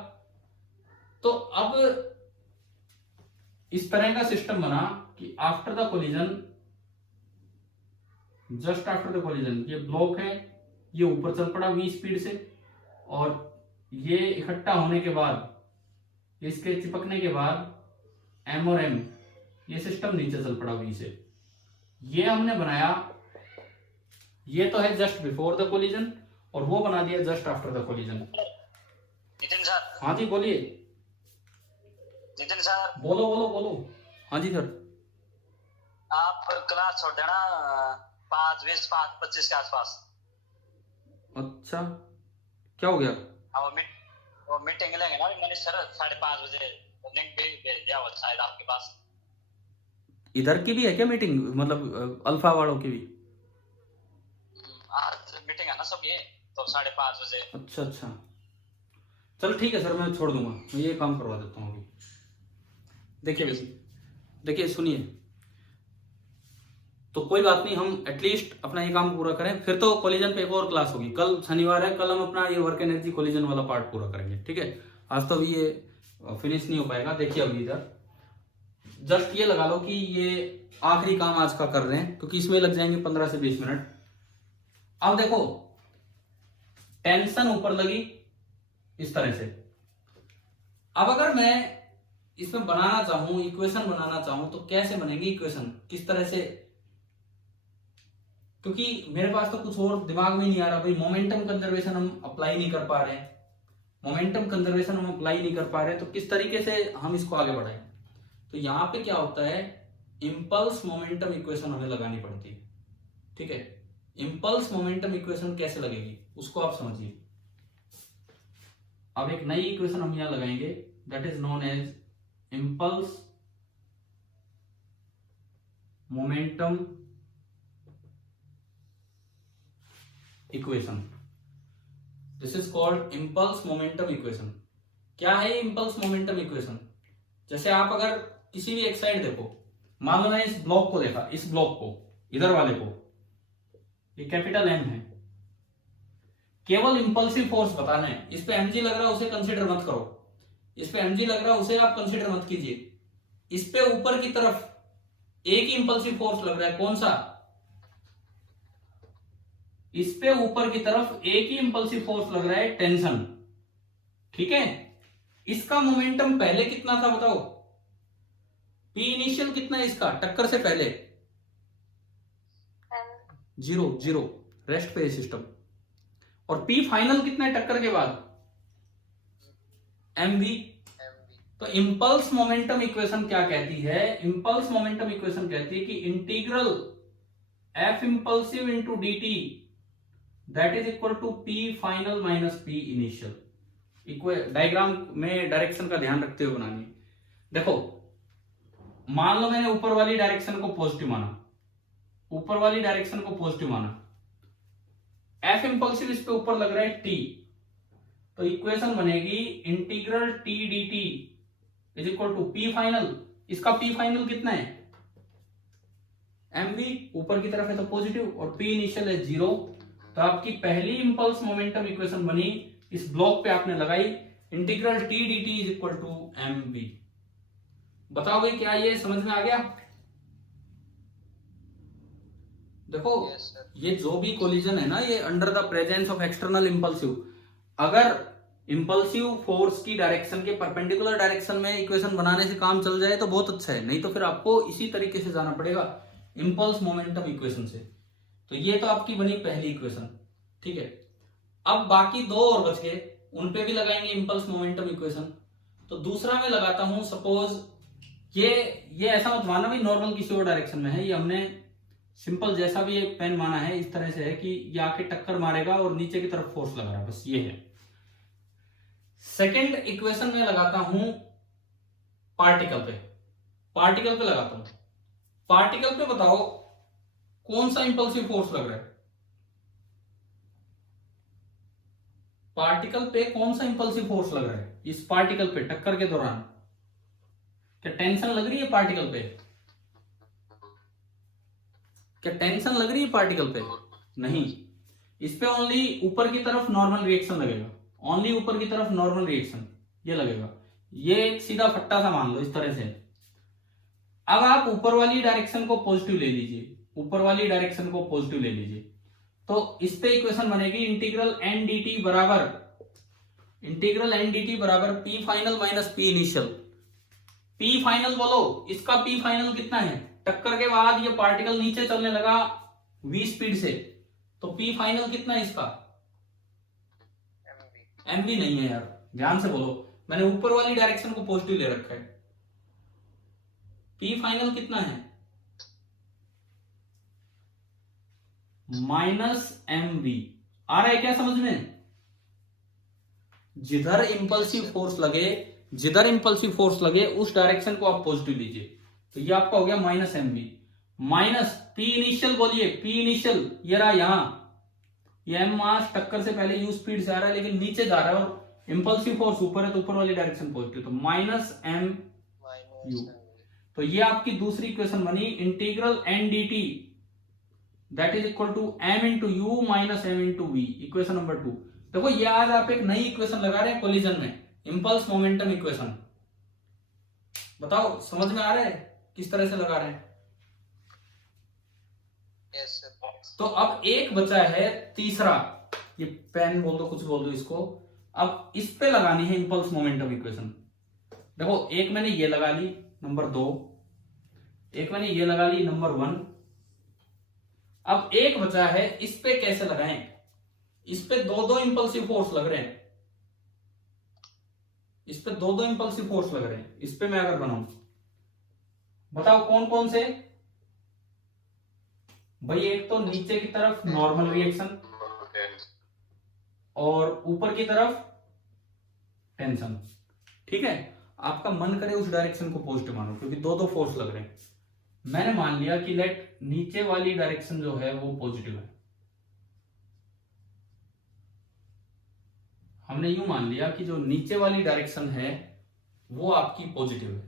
तो अब इस तरह का सिस्टम बना कि after the collision, just after the collision ये ब्लॉक है, ये ऊपर चल पड़ा v स्पीड से, और ये इकट्ठा होने के बाद, इसके चिपकने के बाद m और m, ये सिस्टम नीचे चल पड़ा v से। ये हमने बनाया, ये तो है जस्ट बिफोर द कोलिजन, और वो बना दिया just after the collision. Nitin sir. हाँ जी बोलिए। नितिन सर। बोलो बोलो बोलो। हाँ जी सर। आप क्लास छोड़ देना, 5:20 5:25 के आसपास। अच्छा, क्या हो गया? हाँ, वो मीटिंग लेंगे ना मनीष सर 5:30 बजे। लिंक भी भेज दिया वो शायद आपके पास। इधर की भी है क्या मीटिंग, मतलब अल्फा वालों की भी? आज मीटिंग है ना सब ये, तो 5:30 बजे। अच्छा अच्छा, चल ठीक है सर, मैं छोड़ दूंगा, मैं ये काम करवा देता हूँ अभी। देखिए ठीक है। देखिए सुनिए, तो कोई बात नहीं, हम एटलीस्ट अपना ये काम पूरा करें, फिर तो कॉलिजन पे एक और क्लास होगी। कल शनिवार है, कल हम अपना ये वर्क एनर्जी कॉलिजन वाला पार्ट पूरा करेंगे, ठीक है? आज तो अभी ये फिनिश नहीं हो पाएगा। देखिए अभी इधर जस्ट ये लगा लो कि ये आखिरी काम आज का कर रहे हैं, क्योंकि इसमें लग जाएंगे 15 से 20 मिनट। अब देखो, टेंशन ऊपर लगी इस तरह से। अब अगर मैं इसमें बनाना चाहूं, इक्वेशन बनाना चाहूं, तो कैसे बनेगी इक्वेशन, किस तरह से? क्योंकि मेरे पास तो कुछ और दिमाग में नहीं आ रहा भाई। मोमेंटम कंजर्वेशन हम अप्लाई नहीं कर पा रहे हैं, मोमेंटम कंजर्वेशन हम अप्लाई नहीं कर पा रहे हैं, तो किस तरीके से हम इसको आगे बढ़ाएं? तो यहां पे क्या होता है, इंपल्स मोमेंटम इक्वेशन हमें लगानी पड़ती है, ठीक है? इंपल्स मोमेंटम इक्वेशन कैसे लगेगी उसको आप समझिए। अब एक नई इक्वेशन हम यहां लगाएंगे, that is known as impulse momentum equation. This is called impulse momentum equation. क्या है इंपल्स मोमेंटम इक्वेशन? जैसे आप अगर किसी भी एक साइड देखो, मान लो मैंने इस ब्लॉक को देखा, इस ब्लॉक को, इधर वाले को, ये कैपिटल एम है, केवल इंपल्सिव फोर्स बताना है। इस पे एमजी लग रहा है उसे कंसीडर मत करो, इस पे एमजी लग रहा है उसे आप कंसीडर मत कीजिए। इस पे ऊपर की तरफ एक ही इंपल्सिव फोर्स लग रहा है, कौन सा? इस पे ऊपर की तरफ एक ही इंपल्सिव फोर्स लग रहा है, टेंशन, ठीक है? इसका मोमेंटम पहले कितना था बताओ? पी इनिशियल कितना है इसका टक्कर से पहले? 0 0, रेस्ट पे सिस्टम। और पी फाइनल कितना है टक्कर के बाद? एमवी। तो इंपल्स मोमेंटम इक्वेशन क्या कहती है? इंपल्स मोमेंटम इक्वेशन कहती है कि integral F impulsive into D T that is equal to P final minus P initial. Diagram में डायरेक्शन का ध्यान रखते हुए बनानी। देखो, मान लो मैंने ऊपर वाली डायरेक्शन को पॉजिटिव माना, ऊपर वाली डायरेक्शन को पॉजिटिव माना, एफ इंपल्सिव इस पे ऊपर लग रहा है टी, तो इक्वेशन बनेगी integral T D T is equal to P final. इसका पी फाइनल कितना है? एम वी, ऊपर की तरफ है तो पॉजिटिव, और पी इनिशियल है 0। तो आपकी पहली इंपल्स मोमेंटम इक्वेशन बनी, इस ब्लॉक पे आपने लगाई, integral T D T is equal to M V. बताओ भाई, क्या ये समझ में आ गया? देखो, ये जो भी कोलिजन है ना, ये under the presence of external impulsive. अगर इंपल्सिव फोर्स की डायरेक्शन के परपेंडिकुलर डायरेक्शन में इक्वेशन बनाने से काम चल जाए तो बहुत अच्छा है, नहीं तो फिर आपको इसी तरीके से जाना पड़ेगा, इंपल्स मोमेंटम इक्वेशन से। तो ये तो आपकी बनी पहली इक्वेशन, ठीक है? अब बाकी दो और बच गए, उन पे भी लगाएंगे इंपल्स मोमेंटम इक्वेशन। तो दूसरा मैं लगाता हूं, सपोज ये ऐसा मत माना भी नॉर्मल किसी और डायरेक्शन में है, ये हमने सिंपल जैसा भी एक पेन माना है इस तरह से है कि ये आके टक्कर मारेगा और नीचे की तरफ फोर्स लगा रहा है, बस ये है। सेकेंड इक्वेशन में लगाता हूं पार्टिकल पे, पार्टिकल पे लगाता हूं। पार्टिकल पे बताओ कौन सा इंपल्सिव फोर्स लग रहा है? पार्टिकल पे कौन सा इंपल्सिव फोर्स लग रहा है इस पार्टिकल पे टक्कर के दौरान? क्या टेंशन लग रही है पार्टिकल पे? क्या टेंशन लग रही है पार्टिकल पे? नहीं, इस पे ओनली ऊपर की तरफ नॉर्मल रिएक्शन लगेगा, ओनली ऊपर की तरफ नॉर्मल रिएक्शन ये लगेगा। ये एक सीधा फट्टा सा मान लो इस तरह से। अब आप ऊपर वाली डायरेक्शन को पॉजिटिव ले लीजिए, ऊपर वाली डायरेक्शन को पॉजिटिव ले लीजिए, तो इस पे इक्वेशन बनेगी इंटीग्रल एन डी टी बराबर, इंटीग्रल एन डी टी बराबर P final minus P initial. P final बोलो, इसका पी फाइनल कितना है? टक्कर के बाद ये पार्टिकल नीचे चलने लगा v स्पीड से, तो पी फाइनल कितना है इसका? एमवी नहीं है यार, ध्यान से बोलो, मैंने ऊपर वाली डायरेक्शन को पॉजिटिव ले रखा है। पी फाइनल कितना है? Minus M we. आ रहा है क्या समझ में? जिधर इंपल्सिव फोर्स लगे, जिधर इंपल्सिव फोर्स लगे उस डायरेक्शन को आप पॉजिटिव लीजिए। तो ये आपका हो गया minus M V. Minus P initial, बोलिए पी इनिशियल, ये रहा यहां, ये एम मास टक्कर से पहले यू स्पीड से आ रहा है लेकिन नीचे जा रहा है और इंपल्सिव फोर्स ऊपर है तो ऊपर वाली डायरेक्शन पॉजिटिव, तो माइनस एम यू। तो ये आपकी दूसरी इक्वेशन बनी, integral N D T that is equal to M into U minus M into V, equation number 2। देखो ये आज आप एक नई इक्वेशन लगा रहे हैं कोलिजन में, इंपल्स मोमेंटम इक्वेशन। बताओ समझ में आ रहा है किस तरह से लगा रहे हैं? Yes sir. तो अब एक बचा है तीसरा, ये पेन बोल दो कुछ बोल दो इसको, अब इस पे लगानी है इंपल्स मोमेंटम इक्वेशन। देखो एक मैंने ये लगा ली नंबर 2, एक मैंने ये लगा ली नंबर 1, अब एक बचा है इस पे कैसे लगाएं। इस पे दो दो इंपल्सिव फोर्स लग रहे हैं, इस पे दो दो इंपल्सिव फोर्स लग रहे हैं। इस पे मैं अगर बनाऊं, बताओ कौन कौन से भाई? एक तो नीचे की तरफ नॉर्मल रिएक्शन और ऊपर की तरफ टेंशन। ठीक है, आपका मन करे उस डायरेक्शन को पॉजिटिव मानो क्योंकि दो दो फोर्स लग रहे हैं। मैंने मान लिया कि लेट नीचे वाली डायरेक्शन जो है वो पॉजिटिव है। हमने यूं मान लिया कि जो नीचे वाली डायरेक्शन है वो आपकी पॉजिटिव है।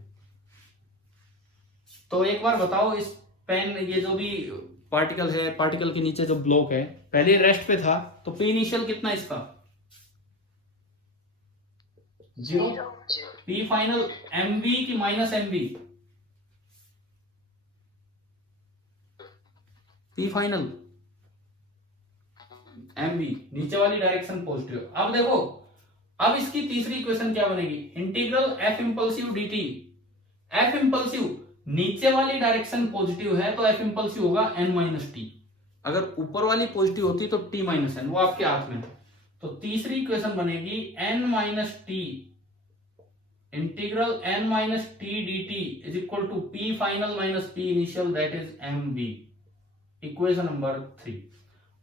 तो एक बार बताओ इस पेन, ये जो भी पार्टिकल है, पार्टिकल के नीचे जो ब्लॉक है, पहले रेस्ट पे था तो पी इनिशियल कितना इसका? 0। पी फाइनल एम बी की minus M B? P final M B, नीचे वाली डायरेक्शन पॉजिटिव। अब देखो, अब इसकी तीसरी इक्वेशन क्या बनेगी? Integral F impulsive D T. F impulsive, नीचे वाली डायरेक्शन पॉजिटिव है तो एफ इंपल्सिव होगा एन माइनस टी। अगर ऊपर वाली पॉजिटिव होती तो टी माइनस एन, वो आपके हाथ में है। तो तीसरी इक्वेशन बनेगी N minus T integral N minus T D T is equal to P final minus P initial that is M B, equation number 3।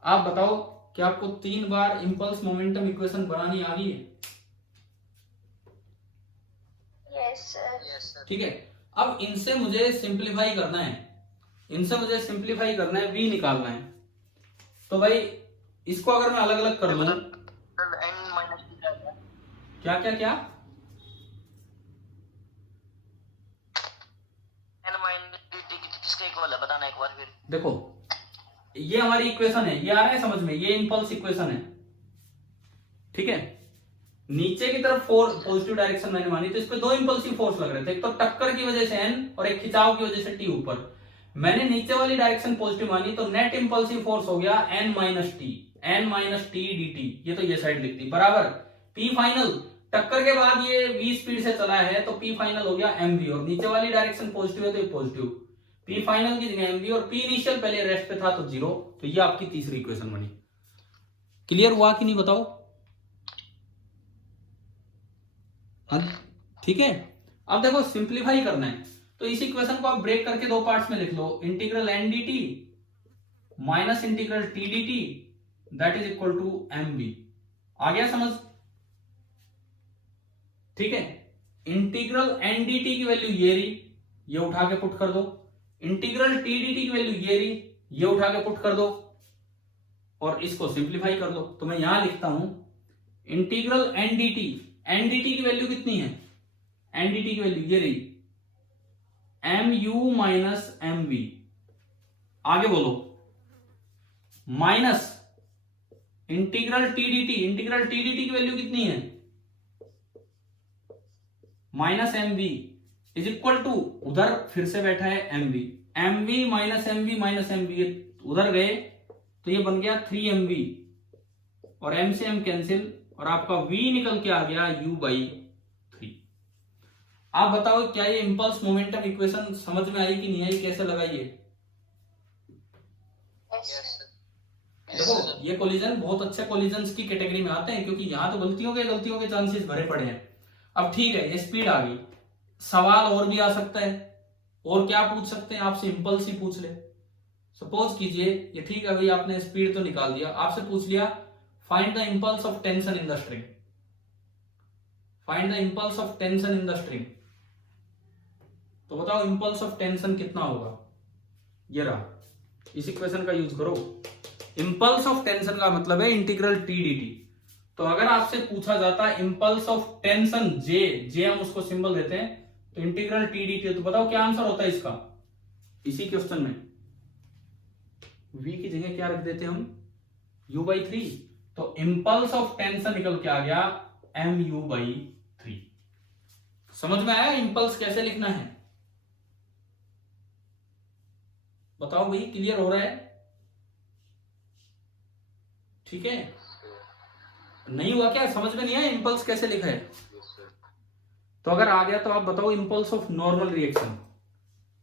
आप बताओ कि आपको 3 बार इंपल्स मोमेंटम इक्वेशन बनानी आ रही है? Yes sir. ठीक है, अब इनसे मुझे सिंप्लीफाई करना है, इनसे मुझे सिंप्लीफाई करना है, v निकालना है। तो भाई इसको अगर मैं अलग अलग कर लूं, क्या क्या क्या किसके इक्वल है बताना एक बार फिर। देखो ये हमारी इक्वेशन है, ये आ रहा है समझ में, ये इंपल्स इक्वेशन है। ठीक है, नीचे की तरफ फोर्स पॉजिटिव डायरेक्शन मैंने मानी तो इस पे दो इंपल्सिव फोर्स लग रहे थे, एक तो टक्कर की वजह से एन और एक खिंचाव की वजह से टी ऊपर। मैंने नीचे वाली डायरेक्शन पॉजिटिव मानी तो नेट इंपल्सिव फोर्स हो गया N minus T D T, ये तो ये साइड लिखती बराबर। पी फाइनल, टक्कर के बाद ये v स्पीड से चला है तो p फाइनल हो गया एम वी, और नीचे वाली डायरेक्शन पॉजिटिव है तो ये पॉजिटिव, p फाइनल की जगह एम वी, और p इनिशियल पहले रेस्ट पे था तो 0। तो ये आपकी तीसरी इक्वेशन बनी। क्लियर हुआ कि नहीं बताओ? ठीक है, अब देखो सिंप्लीफाई करना है तो इस इक्वेशन को आप ब्रेक करके दो पार्ट्स में लिख लो, integral N D T minus integral T D T that is equal to M B. आ गया समझ? ठीक है, इंटीग्रल एन डी टी की वैल्यू ये रही, ये उठा के पुट कर दो, इंटीग्रल टी डी टी की वैल्यू ये रही, ये उठा के पुट कर दो, और इसको सिंप्लीफाई कर दो। तो मैं यहां लिखता हूं integral N D T, N D T की वैल्यू कितनी है? एन डी टी की वैल्यू ये रही M U minus M V, आगे बोलो, minus integral T D T, integral T D T की वैल्यू कितनी है? Minus M V is equal to, उधर फिर से बैठा है M V minus M V minus M V, उधर गए तो ये बन गया 3 एम वी, और m से m कैंसिल, और आपका v निकल के आ गया u बाई 3। आप बताओ क्या ये इंपल्स मोमेंटम इक्वेशन समझ में आई कि नहीं आई, कैसे लगाइए? देखो ये कोलिजन बहुत अच्छे कोलिजन्स की कैटेगरी में आते हैं क्योंकि यहां तो गलतियों के चांसेस भरे पड़े हैं। अब ठीक है, ये स्पीड आ गई, सवाल और भी आ सकता है, और क्या पूछ सकते हैं आपसे? इंपल्स ही पूछ ले, सपोज कीजिए ये ठीक है भाई, आपने स्पीड तो निकाल दिया, आपसे पूछ लिया find the impulse of tension in the string, find the impulse of tension in the string. तो बताओ इंपल्स ऑफ टेंशन कितना होगा, ये रहा, इस इक्वेशन का यूज करो। इंपल्स ऑफ टेंशन का मतलब है इंटीग्रल टी डी टी। तो अगर आपसे पूछा जाता है इंपल्स ऑफ टेंशन जे, जे हम उसको सिंबल देते हैं, तो इंटीग्रल टी डी टी, तो बताओ क्या आंसर होता है इसका, इसी क्वेश्चन में v की जगह क्या रख देते हैं हम, u/3। तो इंपल्स ऑफ टेंशन निकल के आ गया mu/3। समझ में आया इंपल्स कैसे लिखना है? बताओ भाई, क्लियर हो रहा है? ठीक है, नहीं हुआ क्या, समझ में नहीं आया इंपल्स कैसे लिखा है? तो अगर आ गया तो आप बताओ इंपल्स ऑफ नॉर्मल रिएक्शन,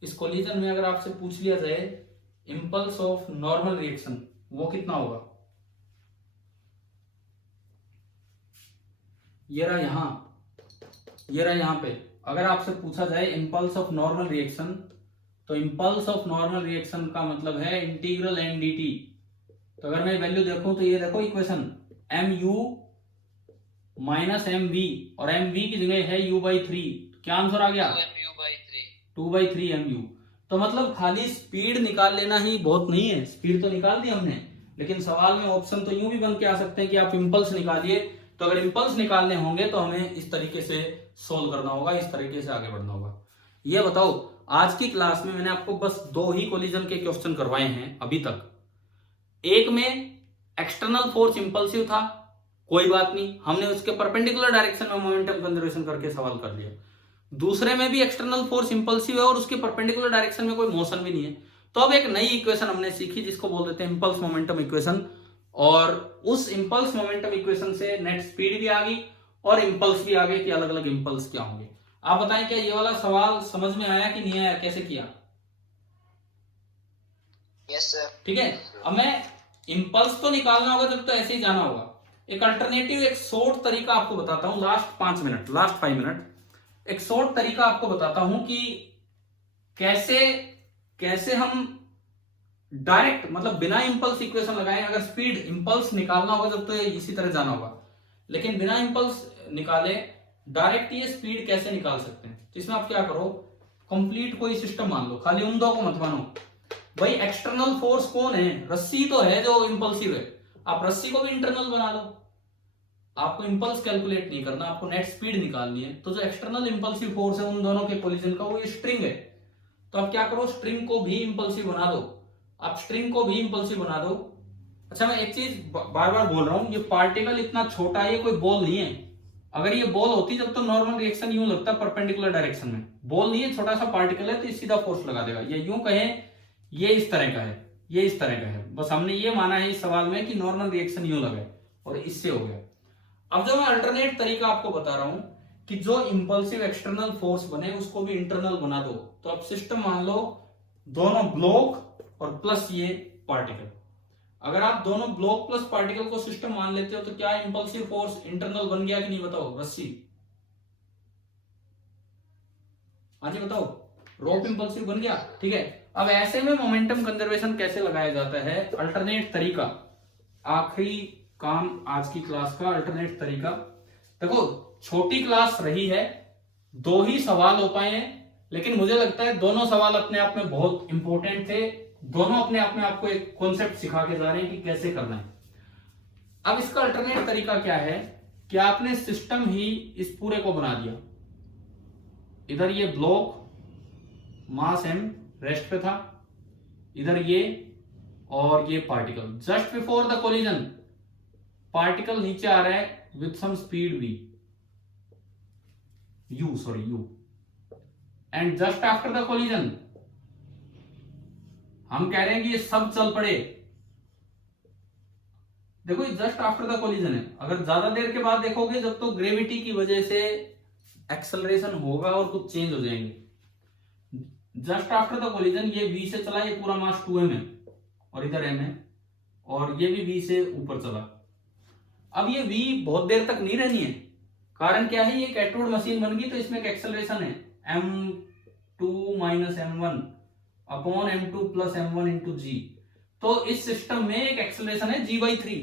इस कोलिजन में अगर आपसे पूछ लिया जाए इंपल्स ऑफ नॉर्मल रिएक्शन, वो कितना होगा? ये रहा यहां, ये रहा यहां पे। अगर आपसे पूछा जाए इंपल्स ऑफ नॉर्मल रिएक्शन, तो इंपल्स ऑफ नॉर्मल रिएक्शन का मतलब है इंटीग्रल एन डी टी। तो अगर मैं वैल्यू देखूं तो ये देखो equation, M U minus M V, और एम वी की जगह है u/3। क्या आंसर आ गया? 2/3 एम यू। तो मतलब खाली स्पीड निकाल लेना ही बहुत नहीं है, स्पीड तो निकाल दी हमने, लेकिन सवाल में ऑप्शन तो यूं भी बन के आ सकते हैं कि आप इंपल्स निकालिए। तो अगर इंपल्स निकालने होंगे तो हमें इस तरीके से सोल्व करना होगा, इस तरीके से आगे बढ़ना होगा। ये बताओ, आज की क्लास में मैंने आपको बस 2 ही कोलिजन के क्वेश्चन करवाए हैं अभी तक। एक में एक्सटर्नल फोर्स इंपल्सिव था, कोई बात नहीं, हमने उसके परपेंडिकुलर डायरेक्शन में मोमेंटम कंजर्वेशन करके सवाल कर लिया। दूसरे में भी एक्सटर्नल फोर्स इंपल्सिव है और उसके परपेंडिकुलर डायरेक्शन में कोई मोशन भी नहीं है। तो अब एक नई इक्वेशन हमने सीखी जिसको बोल देते हैं इंपल्स मोमेंटम इक्वेशन, और उस इंपल्स मोमेंटम इक्वेशन से नेट स्पीड भी आ गई और इंपल्स भी आ गए कि अलग अलग इंपल्स क्या होंगे। आप बताएं क्या ये वाला सवाल समझ में आया कि नहीं आया, कैसे किया? Yes sir. ठीक है, अब मैं इंपल्स तो निकालना होगा जब, तो ऐसे ही जाना होगा। एक अल्टरनेटिव, एक शॉर्ट तरीका आपको बताता हूं, लास्ट 5 मिनट, लास्ट 5 मिनट एक शॉर्ट तरीका आपको बताता हूं कि कैसे हम डायरेक्ट, मतलब बिना इंपल्स इक्वेशन लगाए अगर स्पीड इंपल्स निकालना होगा जब, तो ये इसी तरह जाना होगा। लेकिन बिना इंपल्स निकाले डायरेक्ट ये स्पीड कैसे निकाल सकते हैं? तो इसमें आप क्या करो, कंप्लीट कोई सिस्टम मान लो, खाली उन 2 को मत मानो। भाई एक्सटर्नल फोर्स कौन है? रस्सी तो है जो इंपल्सिव है, आप रस्सी को भी इंटरनल बना लो। आपको इंपल्स कैलकुलेट नहीं करना, आपको नेट स्पीड निकालनी है। तो जो एक्सटर्नल इंपल्सिव फोर्स है उन दोनों के कोलिजन का, वो ये स्ट्रिंग है। तो आप क्या करो, स्ट्रिंग को भी इंपल्सिव बना दो, आप स्ट्रिंग को भी इंपल्सिव बना दो। अच्छा, मैं एक चीज बार बार बोल रहा हूं, ये पार्टिकल इतना छोटा है, ये कोई बॉल नहीं है। अगर ये बॉल होती जब, तो नॉर्मल रिएक्शन यूं लगता परपेंडिकुलर डायरेक्शन में। बॉल नहीं है, छोटा सा पार्टिकल है, तो सीधा फोर्स लगा देगा। ये यूं कहें ये इस तरह का है, ये इस तरह का है, बस हमने ये माना है इस सवाल में कि नॉर्मल रिएक्शन यूं लगा और इससे हो गया। अब जो मैं अल्टरनेट तरीका आपको बता रहा हूं कि जो इंपल्सिव एक्सटर्नल फोर्स बने उसको भी इंटरनल बना दो। तो अब सिस्टम मान लो दोनों ब्लॉक और प्लस ये पार्टिकल। अगर आप दोनों ब्लॉक प्लस पार्टिकल को सिस्टम मान लेते हो तो क्या इंपल्सिव फोर्स इंटरनल बन गया कि नहीं? बताओ, रस्सी। हाँ जी बताओ, रोप इंपल्सिव बन गया। ठीक है, अब ऐसे में मोमेंटम कंजर्वेशन कैसे लगाया जाता है? अल्टरनेट तरीका, आखिरी काम आज की क्लास का, अल्टरनेट तरीका। देखो छोटी क्लास रही है, 2 ही सवाल हो पाए हैं, लेकिन मुझे लगता है दोनों सवाल अपने आप में बहुत इंपॉर्टेंट थे। दोनों अपने आप में आपको एक कॉन्सेप्ट सिखा के जा रहे हैं कि कैसे करना है। अब इसका अल्टरनेट तरीका क्या है कि आपने सिस्टम ही इस पूरे को बना दिया। इधर ये ब्लॉक मास m रेस्ट पे था, इधर ये और ये particle. Just before the collision particle नीचे आ रहा है with some speed v, u, and just after the collision हम कह रहे हैं कि ये सब चल पड़े। देखो ये जस्ट आफ्टर द कोलिजन है, अगर ज्यादा देर के बाद देखोगे जब, तो ग्रेविटी की वजह से एक्सेलरेशन होगा और कुछ चेंज हो जाएंगे। जस्ट आफ्टर द कोलिजन ये v से चला, ये पूरा मास 2m है और इधर m है, और ये भी v से ऊपर चला। अब ये v बहुत देर तक नहीं रहनी है, कारण क्या है, ये कैथोड मशीन बन गई तो इसमें एक एक्सेलरेशन है m2 - m1, upon m2 plus m1 into G. तो इस सिस्टम में एक एक्सेलरेशन है g/3,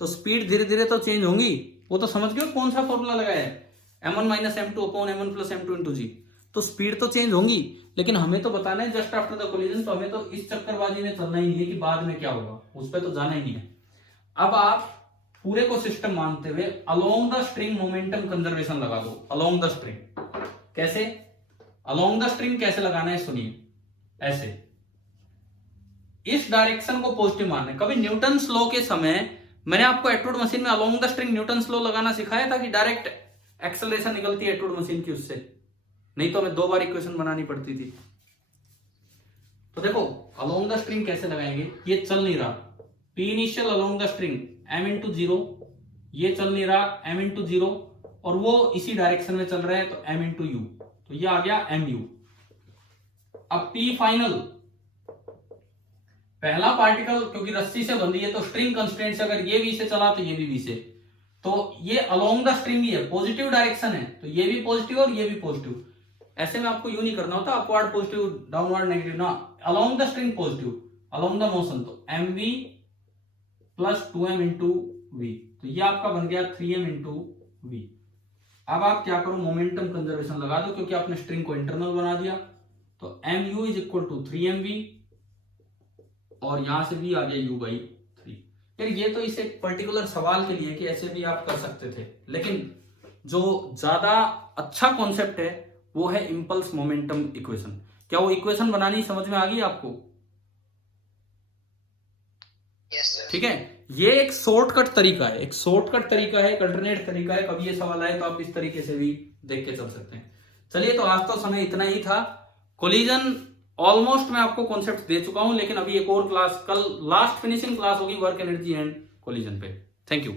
तो स्पीड धीरे धीरे तो चेंज होंगी, वो तो समझ गए कौन सा फॉर्मूला लगाया है, m1 minus m2 upon m1 plus m2 into G. तो स्पीड तो चेंज होंगी, लेकिन हमें तो बताना है जस्ट आफ्टर द कोलिजन, तो हमें तो इस चक्करबाजी में चलना ही नहीं है कि बाद में क्या होगा, उस पर तो जाना ही नहीं है। अब आप पूरे को सिस्टम मानते हुए along the string momentum conservation लगा दो। अलोंग द स्ट्रिंग कैसे, अलोंग द स्ट्रिंग कैसे लगाना है सुनिए, ऐसे इस डायरेक्शन को पॉजिटिव मानना है। कभी न्यूटन्स लॉ के समय मैंने आपको एटवुड मशीन में along the string Newton's law लगाना सिखाया था कि डायरेक्ट एक्सेलरेशन निकलती है एटवुड मशीन की उससे, नहीं तो हमें 2 बार इक्वेशन बनानी पड़ती थी। तो देखो अलोंग द स्ट्रिंग कैसे लगाएंगे, ये चल नहीं रहा, P initial along the string m into 0, ये चल नहीं रहा m इंटू 0, और वो इसी डायरेक्शन में चल रहा है तो m इंटू यू, तो ये आ गया mu। अब P फाइनल, पहला पार्टिकल क्योंकि रस्सी से बंधी है तो स्ट्रिंग कंस्ट्रेंट से अगर ये v से चला तो ये भी v से, तो ये अलोंग द स्ट्रिंग ही है, पॉजिटिव डायरेक्शन है, तो ये भी पॉजिटिव और ये भी पॉजिटिव। ऐसे में आपको यूं नहीं करना होता अपवर्ड पॉजिटिव डाउनवर्ड नेगेटिव ना, along the string positive, along the motion, तो mv plus 2m into V, तो ये आपका बन गया 3m इंटू वी। अब आप क्या करो, मोमेंटम कंजर्वेशन लगा दो, क्योंकि आपने स्ट्रिंग को इंटरनल बना दिया, तो mu is equal to 3mv, और यहां से भी आ गया u/3। फिर ये तो इस एक पर्टिकुलर सवाल के लिए कि ऐसे भी आप कर सकते थे, लेकिन जो ज्यादा अच्छा कॉन्सेप्ट है वो है इंपल्स मोमेंटम इक्वेशन। क्या वो इक्वेशन बनानी समझ में आ गई आपको? ठीक है, ये एक शॉर्टकट तरीका है, एक शॉर्टकट तरीका है, एक अल्टरनेट तरीका है। कभी ये सवाल आए तो आप इस तरीके से भी देख के चल सकते हैं। चलिए, तो आज तो समय इतना ही था। कोलिजन ऑलमोस्ट मैं आपको कॉन्सेप्ट दे चुका हूं, लेकिन अभी एक और क्लास, कल लास्ट फिनिशिंग क्लास होगी वर्क एनर्जी एंड कोलिजन पे। Thank you.